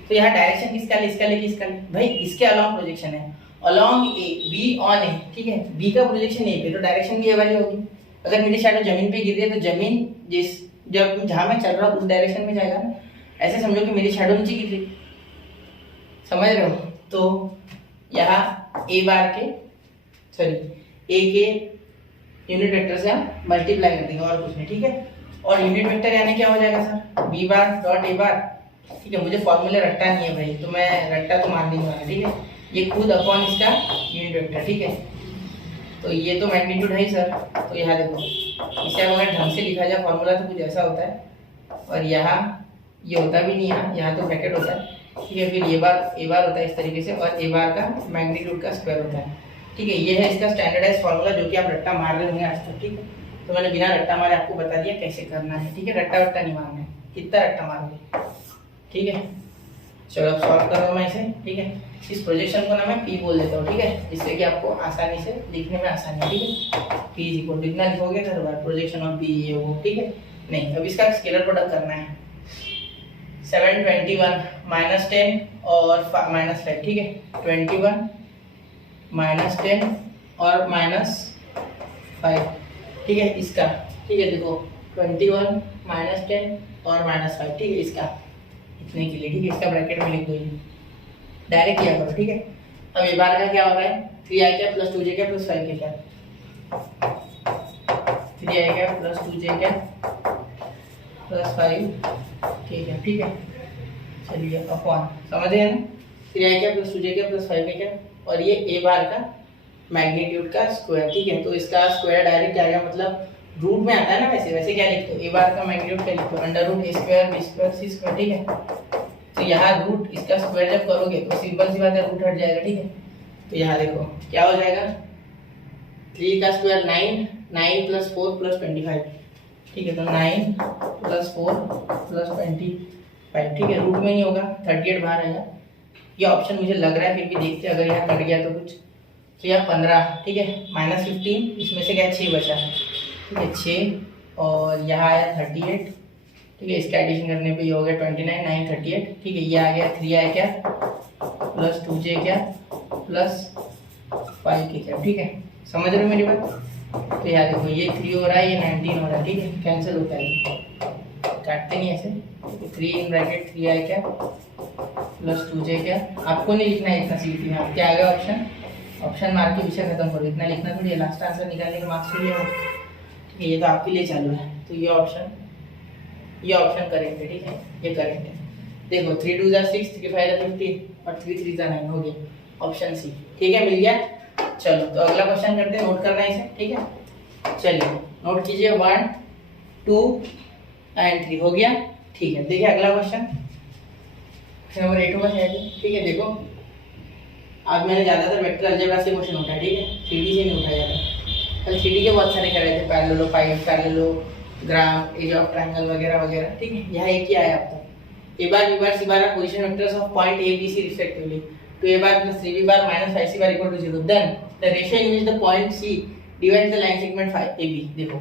तो यहाँ डायरेक्शन किसका ले, इसका ले कि इसका ले, भाई इसके अलोंग प्रोजेक्शन है, अलोंग ए, बी ऑन ए, ठीक है। बी का प्रोजेक्शन ए पे, तो डायरेक्शन भी ये वाली होगी। अगर मेरी शैडो जमीन पे गिर रही है तो जमीन जिस जब जहाँ मैं चल रहा हूँ उस डायरेक्शन में जाएगा ना। ऐसे समझो कि मेरी शैडो नीचे गिर रही, समझ रहे हो। तो यहाँ ए बार के, सॉरी, ए के यूनिट वेक्टर से हम मल्टीप्लाई कर देंगे और कुछ नहीं, ठीक है। और यूनिट वेक्टर यानी क्या हो जाएगा sir, b bar dot a bar, ठीक है। मुझे फॉर्मूले रट्टा नहीं है भाई, तो मैं रट्टा तो मान नहीं वाला, ठीक है। ये खुद अपॉन इसका यूनिट वेक्टर, ठीक है। तो ये तो मैग्नीट्यूड है ही सर, तो यहाँ देखो इसे अगर ढंग से लिखा जाए फॉर्मूला तो कुछ ऐसा होता है, और यहाँ ये होता भी नहीं है, यहाँ तो ब्रैकेट होता है, ठीक है। फिर ये बार ए बार होता है इस तरीके से, और ए बार का मैग्नीट्यूड का स्क्वायर होता है, ठीक है। ये है इसका स्टैंडर्डाइज फॉर्मूला जो कि आप रट्टा मार रहे होंगे आज तक, ठीक है। तो मैंने बिना रट्टा मारे आपको बता दिया कैसे करना है, ठीक है। रट्टा वट्टा नहीं मारना है, कितना रट्टा मारोगे, ठीक है। चलो अब सॉल्व कर रहा हूँ मैं इसे, ठीक है। इस प्रोजेक्शन को ना मैं पी बोल देता हूँ, ठीक है, जिससे कि आपको आसानी से लिखने में आसानी है, ठीक है। पी इज इक्वल टू इतना लिखोगे हर बार, प्रोजेक्शन ऑफ बी ये वो, ठीक है। नहीं, अब इसका स्केलर प्रोडक्ट करना है, 721 -10 और -5, ठीक है। 21 -10 और -5, ठीक है, इसका, ठीक है। देखो 21 -10 और -5, ठीक है, इसका इतने के लिए, ठीक है। इसका ब्रैकेट में लिख दो, ये डायरेक्ट किया करो, ठीक है। अब एक बार का क्या हो रहा है, 3i क्या प्लस 2j क्या प्लस 5k क्या, 3i क्या प्लस 2j क्या प्लस 5k क्या, ठीक है। चलिए अपॉन, समझ गए ना, 3i क्या प्लस 2j क्या प्लस 5k क्या, और ये ए बार का मैग्नीट्यूड का स्क्वायर, ठीक है। तो इसका स्क्वायर डायरेक्ट आएगा, मतलब रूट में आता है ना, वैसे वैसे क्या लिखते हो, ए बार का मैग्नीट्यूड क्या लिखते हो, अंडर रूट ए स्क्वायर बी स्क्वायर सी स्क्वायर, ठीक है। तो यहाँ रूट इसका स्क्वायर जब करोगे तो सिंपल सी बात है, रूट हट जाएगा, ठीक है। तो यहाँ देखो क्या हो जाएगा, 3 का स्क्वायर 9, 9 प्लस 4 प्लस 25, ठीक है। तो 9 प्लस 4 प्लस 25, ठीक है। रूट में नहीं होगा, 38 बाहर आएगा। ये ऑप्शन मुझे लग रहा है, फिर भी देखते हैं अगर यहाँ कट गया तो कुछ। तो यहाँ 15, ठीक है, माइनस 15, इसमें से क्या 6 बचा, ठीक है 6, और यहाँ आया 38, ठीक है। इसका एडिशन करने पे ये हो गया 29, 9 38, ठीक है। ये आ गया 3 आया क्या प्लस 2j क्या प्लस 5k क्या, ठीक है। समझ रहे हो मेरी बात? तो यहाँ देखो ये 3 हो रहा है, ये 19 हो रहा है, ठीक है। कैंसिल होता है, काटते नहीं ऐसे। 3 इन ब्रैकेट 3 आया क्या प्लस 2j क्या। आपको नहीं लिखना है इतना सीधी में, आपके आगे ऑप्शन मार के विषय खत्म करो, इतना लिखना थोड़ी है। लास्ट आंसर निकालने के मार्क्स के लिए हो, ठीक है। ये तो आपके लिए चालू है, तो ये ऑप्शन करेंगे, ठीक है, ये करेंगे। देखो 3 2 6, 3 5 15 और 3 3 9 हो गया, ऑप्शन सी, ठीक है, मिल गया। चलो तो अगला क्वेश्चन करते हैं, नोट करना है इसे, ठीक है। चलिए नोट कीजिए, 1 2 एंड 3 हो गया, ठीक है। देखिए अगला क्वेश्चन नंबर 8 होगा शायद, ठीक है। देखो आज मैंने ज़्यादातर वेक्टर अलजेब्रा से क्वेश्चन उठाया, ठीक है, 3D से नहीं उठाया जाता। कल 3D के बहुत सारे कर रहे थे, पैरेललोग्राम, एज ऑफ ट्रायंगल वगैरह वगैरह, ठीक है। यहाँ एक ही आया अब तक, a bar B bar c bar position vectors of point a b c respectively, तो ए bar plus 3b bar minus 5c bar equal to 0, then the ratio in which the point c divides the line segment 5ab। देखो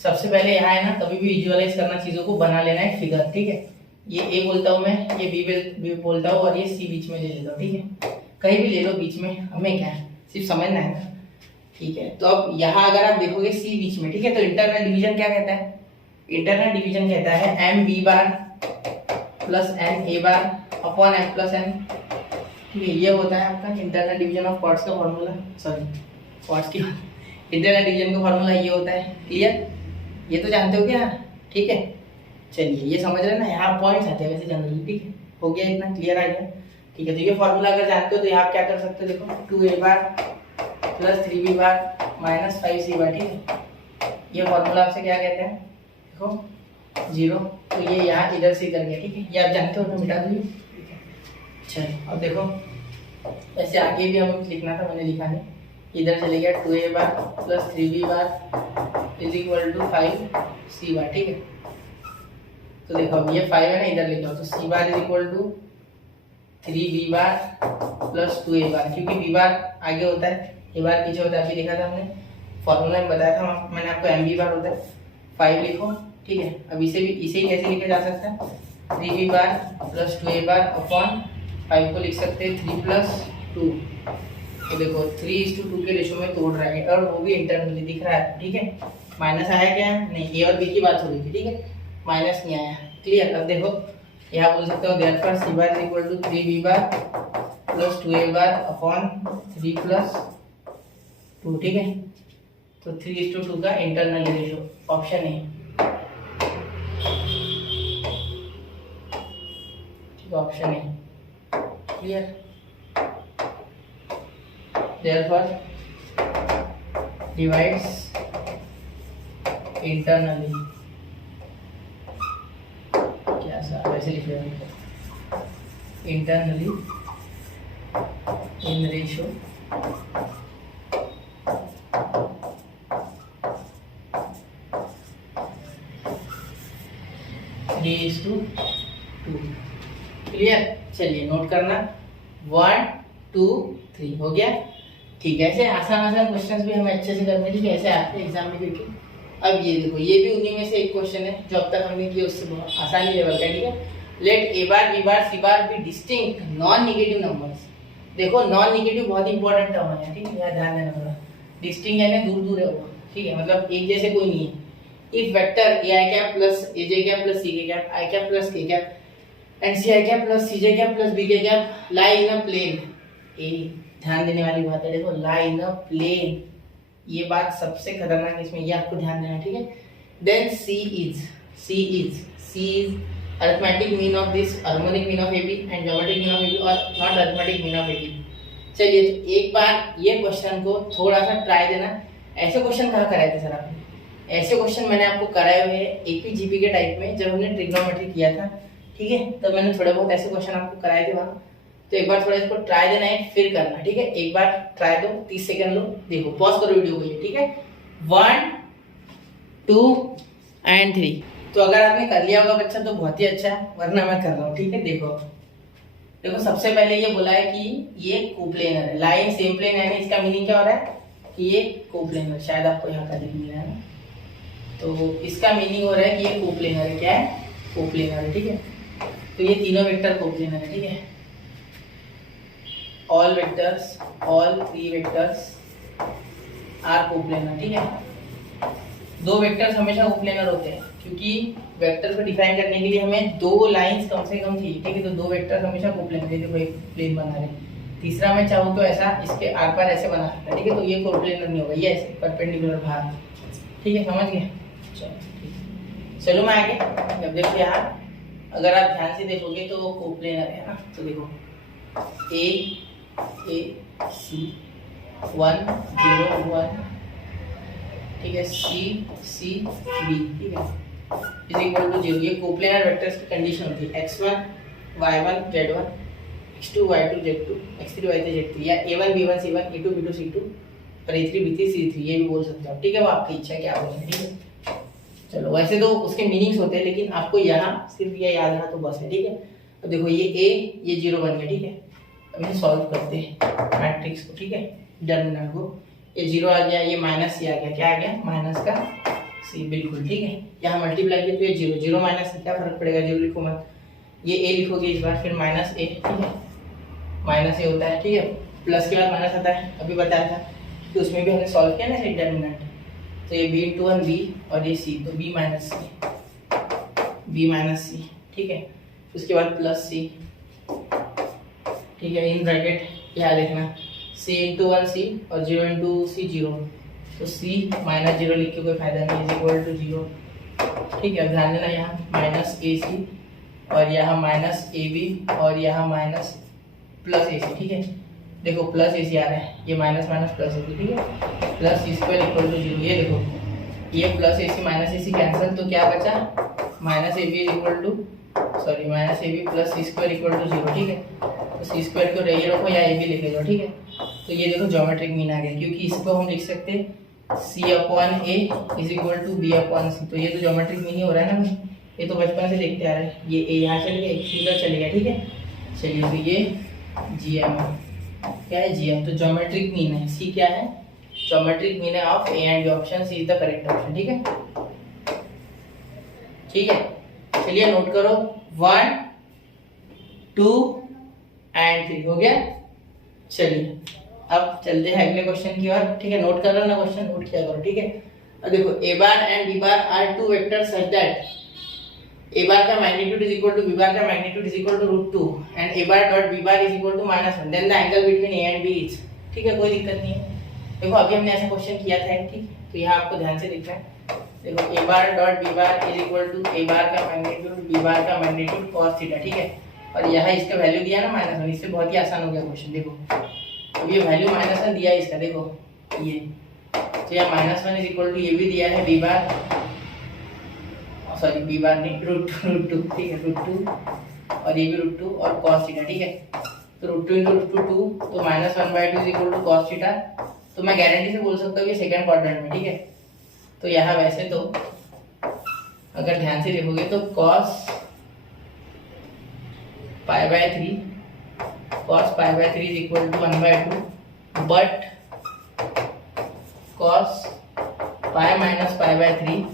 सबसे पहले यहाँ है ना, कभी भी विजुअलाइज करना, चीजों को बना लेना है फिगर, ठीक है। ये ए बोलता हूँ मैं, ये बी बोलता हूँ, और ये सी बीच में ले लेता हूँ, ठीक है। कहीं भी ले लो बीच में, हमें क्या है, सिर्फ समझना है ना, ठीक है। तो अब यहाँ अगर आप देखोगे सी बीच में, ठीक है, तो इंटरनल डिवीजन क्या कहता है? इंटरनल डिवीजन कहता है M B bar plus N A bar upon M plus N, ठीक है। ये होता है आपका इंटरनल डिवीजन ऑफ कॉर्ड्स का फॉर्मूला, सॉरी कॉर्ड्स की इंटरनल डिवीजन का फॉर्मूला ये होता है। क्लियर? ये तो जानते हो क्या, ठीक है। चलिए ये समझ रहे हैं ना, यहाँ पॉइंट्स आते हैं वैसे जनरली, ठीक है। हो गया इतना, क्लियर आ गया, ठीक है। तो ये फॉर्मूला अगर जानते हो तो यहाँ आप क्या कर सकते हो, देखो 2a bar plus 3b bar minus 5c bar, ठीक है। ये फॉर्मूला आपसे क्या कहते हैं, देखो 0, तो ये यहाँ इधर से इधर गया, ठीक है। ये आप जानते हो, तो मिटा दो, ठीक है। चलो अब देखो ऐसे आगे भी हमें लिखना था, मैंने लिखा नहीं, इधर चले गया 2a bar plus 3b bar is equal to 5c bar, ठीक है। तो देखो अब ये 5 है ना, इधर ले जाओ, तो c bar is equal to 3b bar plus 2a bar, क्योंकि b बार आगे होता है, a बार पीछे होता है, अभी देखा था हमने फॉर्मूला में बताया था मैंने आपको, mb बार होता है। 5 लिखो, ठीक है। अब इसे ही कैसे लिखा जा सकता है, 3b bar plus 2a bar upon 5 को लिख सकते हैं 3 प्लस 2। तो देखो 3:2 के रेशो में तोड़ रहा है, और वो भी इंटरनली दिख रहा है, ठीक है। माइनस आया क्या, नहीं, ए और बी की बात हो रही थी, ठीक है, माइनस नहीं आया। क्लियर? अब देखो यहाँ बोल सकते हो therefore c bar is equal to 3b bar plus 2a bar upon 3 plus 2, ठीक है। तो 3:2 का इंटरनल रेशो, ऑप्शन ए, ठीक है, option A. Clear? therefore divides internally, क्या सा वैसे लिख रहे हैं, internally in ratio three is to 2। Clear? चलिए नोट करना, 1 2 3 हो गया, ठीक है। ऐसे आसान क्वेश्चंस भी हमें अच्छे से करने चाहिए, ऐसे आते हैं एग्जाम में क्योंकि। अब ये देखो, ये भी उन्हीं में से एक क्वेश्चन है जो अब तक हमने किया, उससे बहुत आसानी लेवल का, ठीक है। Let a bar B bar c bar b distinct non negative numbers. देखो नॉन नेगेटिव बहुत इंपॉर्टेंट टर्म है, ठीक है, यहाँ ध्यान देना थोड़ा। डिस्टिंक्ट यानी दूर दूर है वो, ठीक है, मतलब एक जैसे कोई नहीं है। If vector a i cap plus a j cap plus c k cap i cap plus के cap and c i cap plus c j cap plus b k cap lie in a plane a, ध्यान देने वाली बात है, देखो लाई इन अ प्लेन, ये बात सबसे खतरनाक इसमें, ये आपको ध्यान देना, ठीक है। Then c is arithmetic mean of this, harmonic mean of a b and geometric mean of a b और not arithmetic mean of a b. चलिए तो एक बार ये क्वेश्चन को थोड़ा सा ट्राई देना। ऐसे क्वेश्चन कहाँ कराए थे सर आपने? ऐसे क्वेश्चन मैंने आपको कराए हुए हैं एपी जीपी के टाइप में, जब हमने ट्रिग्नोमेट्री किया था, ठीक है, तो मैंने थोड़े बहुत ऐसे क्वेश्चन आपको कराए थे वहाँ। तो एक बार थोड़ा इसको ट्राई देना है, फिर करना, ठीक है। एक बार ट्राई दो, 30 सेकंड लो, देखो, पॉज करो वीडियो को, ये ठीक है। 1 2 एंड 3। तो अगर आपने कर लिया होगा बच्चा तो बहुत ही अच्छा, वरना मैं कर रहा हूँ, ठीक है। देखो देखो, सबसे पहले ये बोला है कि ये कोप्लेनर है, लाइन सेम प्लेन है, इसका मीनिंग क्या हो रहा है कि ये कोप्लेनर, शायद आपको यहाँ का दिख नहीं रहा है, तो इसका मीनिंग हो रहा है कि ये कोप्लेनर है। क्या है? कोप्लेनर है, ठीक है। तो ये तीनों वेक्टर कोप्लेनर है, ठीक है। All vectors, all 3 vectors are coplanar, ठीक है। दो वेक्टर्स हमेशा कोप्लेनर होते हैं, क्योंकि वेक्टर को डिफाइन करने के लिए हमें 2 लाइंस कम से कम चाहिए, ठीक है। तो 2 वेक्टर्स हमेशा कोप्लेनर है। देखो एक प्लेन बना रहे, तीसरा मैं चाहूँ तो ऐसा इसके आर पार ऐसे बना सकता है, ठीक है। तो ये कोप्लेनर नहीं होगा, ये ऐसे परपेंडिकुलर बाहर, ठीक है, समझ गए। चलो मैं आगे, अब देखो यहाँ अगर आप ध्यान से देखोगे तो कोप्लेनर है ना, तो देखो ए सी 1 0 1, ठीक है, सी बी, ठीक है, इज इक्वल टू 0। ये कोप्लेनर वेक्टर्स की कंडीशन होती है। x1 y1 z1, x2 y2 z2, x3 y3 z3, या a1 b1 c1, a2 b2 c2 और a3 b3 c3, ये भी बोल सकते हो, ठीक है। वो आपकी इच्छा है क्या बोलेंगे, ठीक है। चलो, वैसे तो उसके मीनिंग्स होते हैं, लेकिन आपको यहाँ सिर्फ ये याद रहा तो बस है, ठीक है। तो देखो ये a, ये 0 बन गया, ठीक है। अब इसे सॉल्व करते हैं मैट्रिक्स को, ठीक है, डिटरमिनेंट को। ये 0 आ गया, ये माइनस सी आ गया, क्या आ गया? माइनस का सी, बिल्कुल, ठीक है। यहाँ मल्टीप्लाई किया तो ये 0 0 माइनस क्या फर्क पड़ेगा, 0 लिखो मत, ये a लिखोगे इस बार, फिर माइनस a, ठीक है, माइनस a होता है, ठीक है। प्लस के बाद माइनस आता है, अभी बताया था कि उसमें भी हमने सॉल्व किया ना डिटरमिनेंट। तो ये b × 1 b और ये c, तो b माइनस c, ठीक है। उसके बाद प्लस c, ठीक है, इन ब्रैकेट क्या लिखना, c × 1 c और 0 × c 0, तो c माइनस 0 लिख के कोई फायदा नहीं, इज इक्वल टू 0, ठीक है। अब ध्यान देना, यहाँ माइनस ac और यहाँ माइनस ab और यहाँ माइनस प्लस ac, ठीक है। देखो प्लस ac आ रहा है, ये माइनस माइनस प्लस ac, ठीक है। Plus c square equal to 0, ये देखो ये plus ac minus ac cancel, तो क्या बचा? Minus ab equal to, sorry, minus ab plus c square equal to 0, ठीक है। तो c स्क्वायर को रही रखो या ab लिख लो, ठीक है। तो ये देखो ज्योमेट्रिक मीन आ गया, क्योंकि इसको हम लिख सकते हैं c/a is equal to b/c। तो ये तो ज्योमेट्रिक मीन ही हो रहा है ना, ये तो बचपन से देखते आ रहे हैं। ये a यहाँ चल गया, x इधर चल गया, ठीक है। चलिए, तो ये gm है, क्या है? gm। तो ज्योमेट्रिक मीन है, c क्या है? ज्योमेट्रिक मीन है of a and b, option C is the correct option, ठीक है, ठीक है। चलिए नोट करो, 1 2 एंड 3 हो गया। चलिए अब चलते हैं अगले क्वेश्चन की ओर, ठीक है। नोट कर लो ना, क्वेश्चन नोट किया करो, ठीक है। अब देखो a bar and b bar are 2 vectors such that a bar का magnitude is equal to b bar का magnitude is equal to √2 and a bar dot b bar is equal to -1, then the angle between a and b is, ठीक है, कोई दिक्कत नहीं है। देखो अभी हमने ऐसा क्वेश्चन किया था, ठीक, तो यहाँ आपको ध्यान से दिख रहा है। देखो a bar dot b bar is equal to a bar का मैग्नीट्यूड b बार का मैग्नीट्यूड cos थीटा, ठीक है। और यहाँ इसका वैल्यू दिया ना -1, इससे बहुत ही आसान हो गया क्वेश्चन। देखो अब ये वैल्यू -1 दिया है इसका, देखो ये, तो यहाँ -1 इज इक्वल टू ये भी दिया है b बार, सॉरी b बार नहीं, √2, ठीक है, √2 और ये भी √2 और cos थीटा, ठीक है। तो √2 × √2 तो -1/2 is equal to cos theta. तो मैं गारंटी से बोल सकता हूँ ये सेकंड क्वाड्रेंट में, ठीक है। तो यहाँ वैसे तो अगर ध्यान से देखोगे तो cos π/3 is equal to 1/2, but cos π - π/3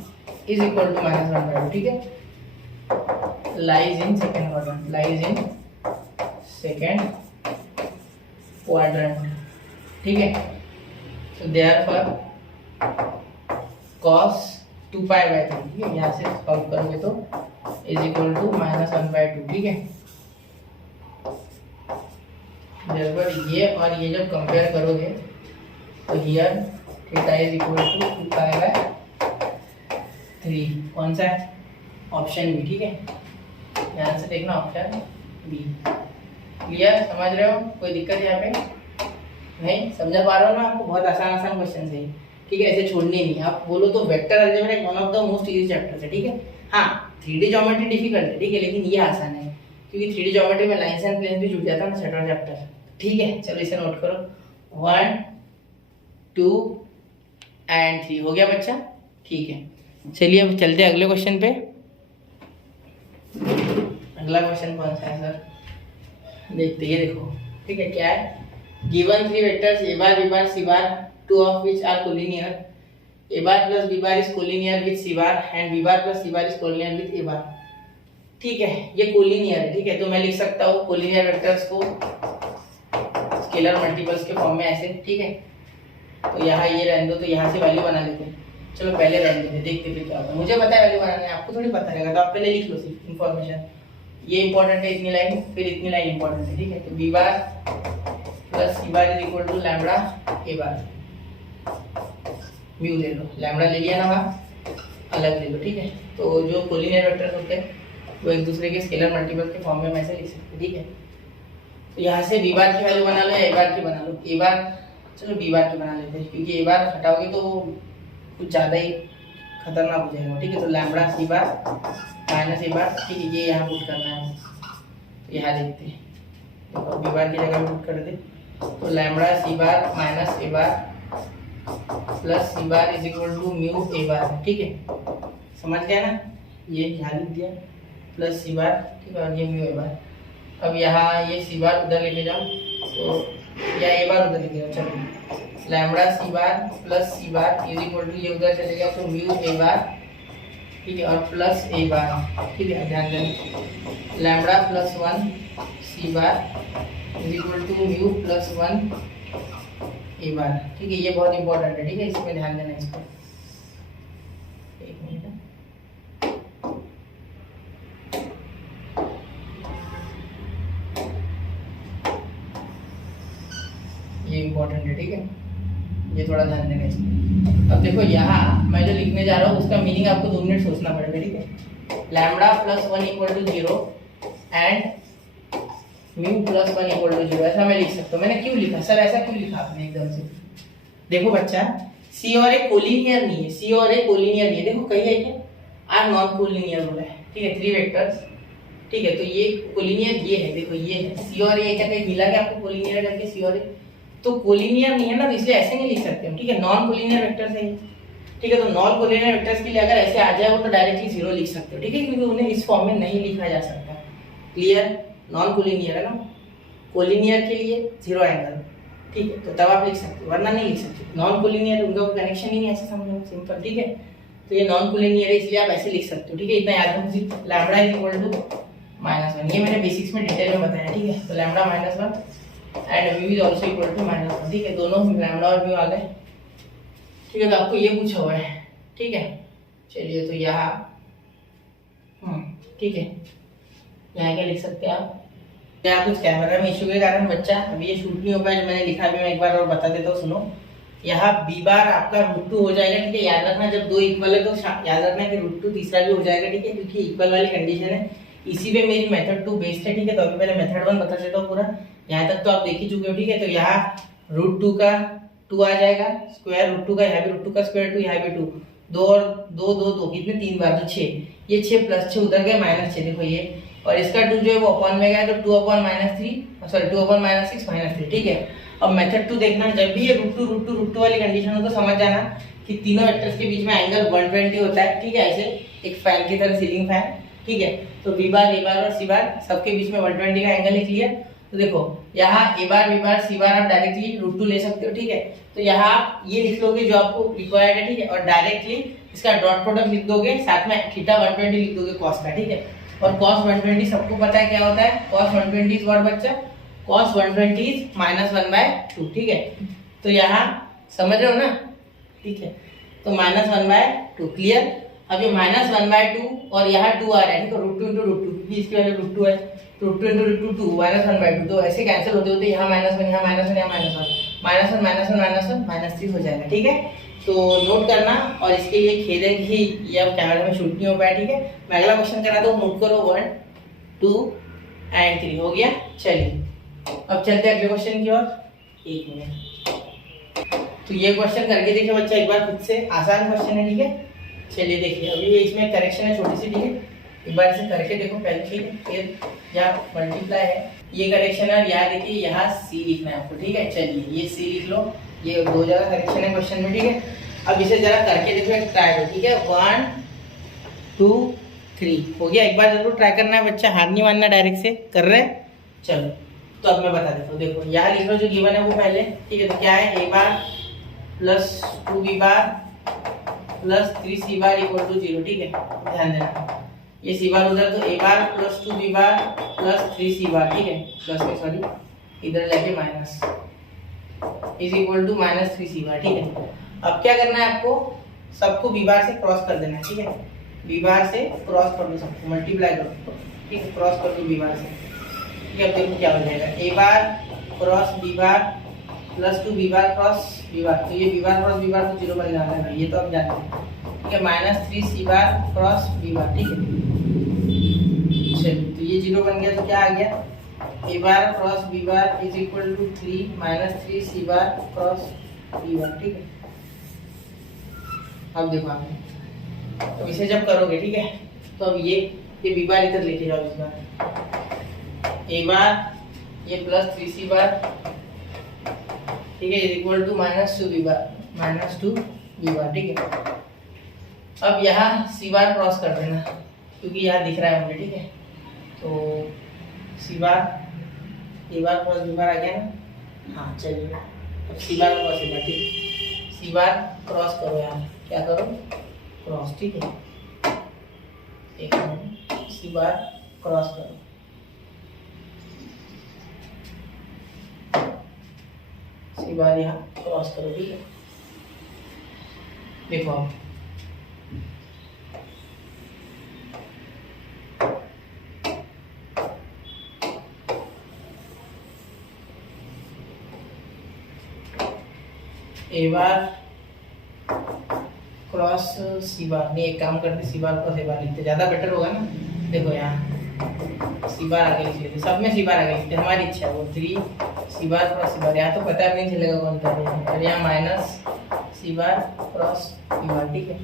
is equal to -1/2, ठीक है। Lies in second quadrant, lies in second quadrant, ठीक है। तो देयरफॉर cos 2π/3, ठीक है, यहाँ से सॉल्व करोगे तो इज इक्वल टू -1/2, ठीक है। देयरफॉर ये और ये जब कंपेयर करोगे तो here theta is equal to 2π/3, कौन सा है? ऑप्शन बी, ठीक है। ध्यान से देखना, ऑप्शन बी। क्लियर, समझ रहे हो? कोई दिक्कत यहाँ पे नहीं? समझा पा रहे हो ना? आपको बहुत आसान क्वेश्चन है, ठीक है, ऐसे छोड़ने नहीं। आप बोलो तो वेक्टर अलजेब्रा एक one of the most easy chapter है, ठीक है। हाँ 3D ज्योमेट्री डिफिकल्ट है, ठीक है, लेकिन ये आसान है क्योंकि 3D ज्योमेट्री में लाइंस एंड प्लेन्स भी जुड़ जाता है ना छठवां चैप्टर। ठीक है, चलो इसे नोट करो, 1 2 एंड 3 हो गया बच्चा। ठीक है, चलिए अब चलते हैं अगले क्वेश्चन पे। अगला क्वेश्चन कौन सा है सर, देखते हैं, देखो। ठीक है, क्या है, given 3 vectors a bar b bar c bar, 2 of which are collinear, a bar plus b bar is collinear with c bar and b bar plus c bar is collinear with a bar. ठीक है, ये कोलिनियर है। ठीक है, तो मैं लिख सकता हूँ कोलिनियर वेक्टर्स को स्केलर मल्टीपल्स के फॉर्म में ऐसे। ठीक है, तो यहाँ ये रहने दो, तो यहाँ से वैल्यू बना लेते हैं। चलो पहले रहने देते, देखते फिर क्या होता है। मुझे पता है वैल्यू बनाने, आपको थोड़ी पता रहेगा, तो आप पहले लिख लो सिर्फ इन्फॉर्मेशन। ये इंपॉर्टेंट है, इतनी लाइन, फिर इतनी लाइन इंपॉर्टेंट है। ठीक है, तो b bar plus c bar is equal to lambda a bar, mu ले लो, लैम्बडा ले लिया ना, वहाँ अलग ले लो। ठीक है, तो जो कोलिनियर वेक्टर्स होते हैं वो एक दूसरे के स्केलर मल्टीपल के फॉर्म में मैं ऐसे लिख सकते हैं। ठीक है, तो यहाँ से b बार की वैल्यू बना लो या a बार की बना लो। a बार, चलो b बार की बना लेते हैं, क्योंकि a बार हटाओगे तो कुछ ज़्यादा ही खतरनाक हो जाएगा। ठीक है, तो lambda c bar minus a bar. ठीक है, ये यहाँ पुट करना है, तो यहाँ देखते हैं, देखो b बार की जगह पुट कर दे, तो lambda c bar minus a bar plus c bar is equal to mu a bar. ठीक है, समझ गया ना, ये यहाँ लिख दिया प्लस c बार। ठीक है, और ये म्यू a बार। अब यहाँ ये c बार उधर लेके जाओ, तो या a बार उधर लेके जाओ, चलो lambda c bar plus c bar is equal to, ये उधर चले गया तो म्यू a बार। ठीक है, और प्लस a बार। ठीक है, ध्यान देना, lambda plus 1 c bar is equal to mu plus 1 a bar. ठीक है, ये बहुत इंपॉर्टेंट है। ठीक है, इसमें ध्यान देना, इसको एक मिनट, ये इंपॉर्टेंट है। ठीक है, ये थोड़ा ध्यान देना इसमें। अब देखो यहाँ मैं जो लिखने जा रहा हूँ उसका मीनिंग आपको 2 मिनट सोचना पड़ेगा। ठीक है, lambda plus 1 equal to 0 and mu plus 1 equal to 0, ऐसा मैं लिख सकता हूँ। मैंने क्यों लिखा सर, ऐसा क्यों लिखा आपने एकदम से? देखो बच्चा, सी और ए कोलिनियर नहीं है, सी और ए कोलिनियर नहीं है। देखो कही है क्या, आर नॉन कोलिनियर बोला है। ठीक है, 3 वेक्टर्स। ठीक है, तो ये कोलिनियर ये है, देखो ये है सी और ए, क्या कहीं मिला क्या आपको कोलिनियर करके सी और ए? तो कोलिनियर नहीं है ना, तो इसलिए ऐसे नहीं लिख सकते हम। ठीक है, नॉन कोलिनियर वेक्टर्स है। ठीक है, तो नॉन कोलिनियर वेक्टर्स के लिए अगर ऐसे आ जाए वो तो डायरेक्टली 0 लिख सकते हो। ठीक है, क्योंकि उन्हें इस फॉर्म में नहीं लिखा जा सकता। क्लियर, नॉन कोलिनियर है ना, कोलिनियर के लिए 0 एंगल। ठीक है, तो तब आप लिख सकते हो, वरना नहीं लिख सकते। नॉन कोलिनियर उनका कोई कनेक्शन ही नहीं, ऐसे समझो सिंपल। ठीक है, तो ये नॉन कोलिनियर है, इसलिए आप ऐसे लिख सकते हो। ठीक है, इतना याद रखो, लैम्बडा इज इक्वल टू -1, ये मैंने बेसिक्स में डिटेल में बताया। ठीक है, तो lambda -1 and mu is also equal to -1। ठीक है, दोनों लैम्बडा और म्यू आ गए। ठीक है, तो आपको ये पूछा हुआ है। ठीक है, चलिए तो यहाँ ठीक है, यहाँ क्या लिख सकते हैं आप, क्या कुछ कैमरा में इशू के कारण बच्चा अभी ये शूट नहीं हो पाया, जो मैंने लिखा भी मैं एक बार और बता देता हूँ, सुनो। यहाँ b बार आपका √2 हो जाएगा। ठीक है, याद रखना जब 2 इक्वल है तो याद रखना कि √2 तीसरा भी हो जाएगा। ठीक है, क्योंकि इक्वल वाली कंडीशन है, इसी पे मेरी मेथड 2 बेस्ड है। ठीक है, तो अभी पहले मेथड 1 बता देता हूँ पूरा, यहाँ तक तो आप देख ही चुके हो। ठीक है, तो यहाँ √2 का 2 आ जाएगा, स्क्वायर √2 का, यहाँ भी √2 का स्क्वायर 2, यहाँ भी 2, 2 और 2 2 2 कितने 3 बार तो 6, ये 6 प्लस 6 उधर गए -6। देखो ये, और इसका 2 जो है वो अपॉन में गया, तो 2 अपॉन -3, सॉरी 2 अपॉन -6 -3। ठीक है, अब मेथड 2 देखना, जब भी ये √2 वाली कंडीशन हो तो समझ जाना कि तीनों वेक्टर्स के बीच में एंगल 120 होता है। ठीक है, ऐसे एक फैन की तरह, सीलिंग फैन। ठीक है, तो b बार a बार और c बार सबके बीच में 120 का एंगल है। क्लियर, तो देखो यहाँ a bar b bar c बार आप डायरेक्टली √2 ले सकते हो। ठीक है, तो यहाँ आप ये लिख लोगे जो आपको रिक्वायर्ड है। ठीक है, और डायरेक्टली इसका डॉट प्रोडक्ट लिख दोगे, साथ में थीटा 120 लिख दोगे कॉस का। ठीक है, और cos 120 सबको पता है क्या होता है, cos 120 इज व्हाट बच्चा, cos 120 इज -1/2। ठीक है, तो यहाँ समझ रहे हो ना। ठीक है, तो -1/2। क्लियर, अब ये -1/2 और यहाँ 2 आ रहा है। ठीक है, √2 × √2, क्योंकि इसकी वैल्यू √2 है, तो √2 × √2 2 -1/2, तो ऐसे कैंसिल होते होते यहाँ -1 यहाँ -1 यहाँ -1 -3 हो जाएगा। ठीक है, तो नोट करना, और इसके लिए खेद है कि ये अब कैमरा में शूट नहीं हो पाया। ठीक है, मैं अगला क्वेश्चन कराता हूँ, नोट करो, 1 2 एंड 3 हो गया। चलिए अब चलते हैं अगले क्वेश्चन की ओर। एक मिनट, तो ये क्वेश्चन करके देखिए बच्चा एक बार खुद से, आसान क्वेश्चन है। ठीक है, चलिए देखिए, अभी इसमें करेक्शन है छोटी सी। ठीक है, एक बार इसे करके देखो पहले, फिर यहाँ मल्टीप्लाई है, ये करेक्शन है। यहाँ देखिए यहाँ सी लिखना है आपको, ठीक है। चलिए ये सी लिख लो, ये 2 जगह करेक्शन है क्वेश्चन में, ठीक है। अब इसे जरा करके देखो, एक ट्राई दो, ठीक है। 1 2 3 हो गया। एक बार जरूर ट्राई करना है बच्चा, हार नहीं मानना, डायरेक्ट से कर रहे हैं। चलो तो अब मैं बता देता हूँ, देखो यहाँ लिख लो जो गिवन है वो पहले, ठीक है। तो क्या है, ए bar plus 2b bar plus 3c bar equal to 0, ठीक है। ध्यान देना, ये सी बार उधर, तो ए bar plus 2b bar plus 3c bar, ठीक है। प्लस में सॉरी इधर जाके minus is equal to minus 3c bar, ठीक है। अब क्या करना है आपको, सबको b बार से क्रॉस कर देना है, ठीक है। b बार से क्रॉस कर दो, सबको मल्टीप्लाई करो, ठीक है। क्रॉस कर दो b बार से, ठीक है। अब देखो क्या हो जाएगा, a bar cross b bar plus 2b bar cross b बार, तो ये b बार क्रॉस b बार तो 0 बन जाता है, ये तो आप जानते हैं, ठीक है। Minus 3c bar cross b bar, ठीक है। चलिए तो ये 0 बन गया, तो क्या आ गया, a bar cross b bar is equal to 3 minus 3c bar cross b bar, ठीक है। अब देखो आपने, तो इसे जब करोगे, ठीक है, तो अब ये b बार इधर लेके जाओ, इस बार a बार ये प्लस 3c बार, ठीक है, is equal to minus 2b bar, ठीक है। अब यहाँ c बार क्रॉस कर देना, क्योंकि यहाँ दिख रहा है मुझे, ठीक है। तो c bar a bar cross b बार आ गया ना, हाँ चलिए। अब c bar cross a bar, ठीक, c बार क्रॉस करो, यहाँ क्या करो, क्रॉस, ठीक है। एक मिनट, c बार क्रॉस करो, c बार यहाँ क्रॉस करो, ठीक है। देखो आप ए बार क्रॉस सी बार, नहीं एक काम करते, सी बार क्रॉस ए बार लिखते, ज़्यादा बेटर होगा ना। देखो यहाँ सी बार आगे लिख लेते, सब में सी बार आगे लिखते, हमारी इच्छा है वो 3 सी बार क्रॉस सी बार, यहाँ तो पता नहीं चलेगा कौन कर रहा है। और यहाँ minus C bar cross c bar, ठीक है।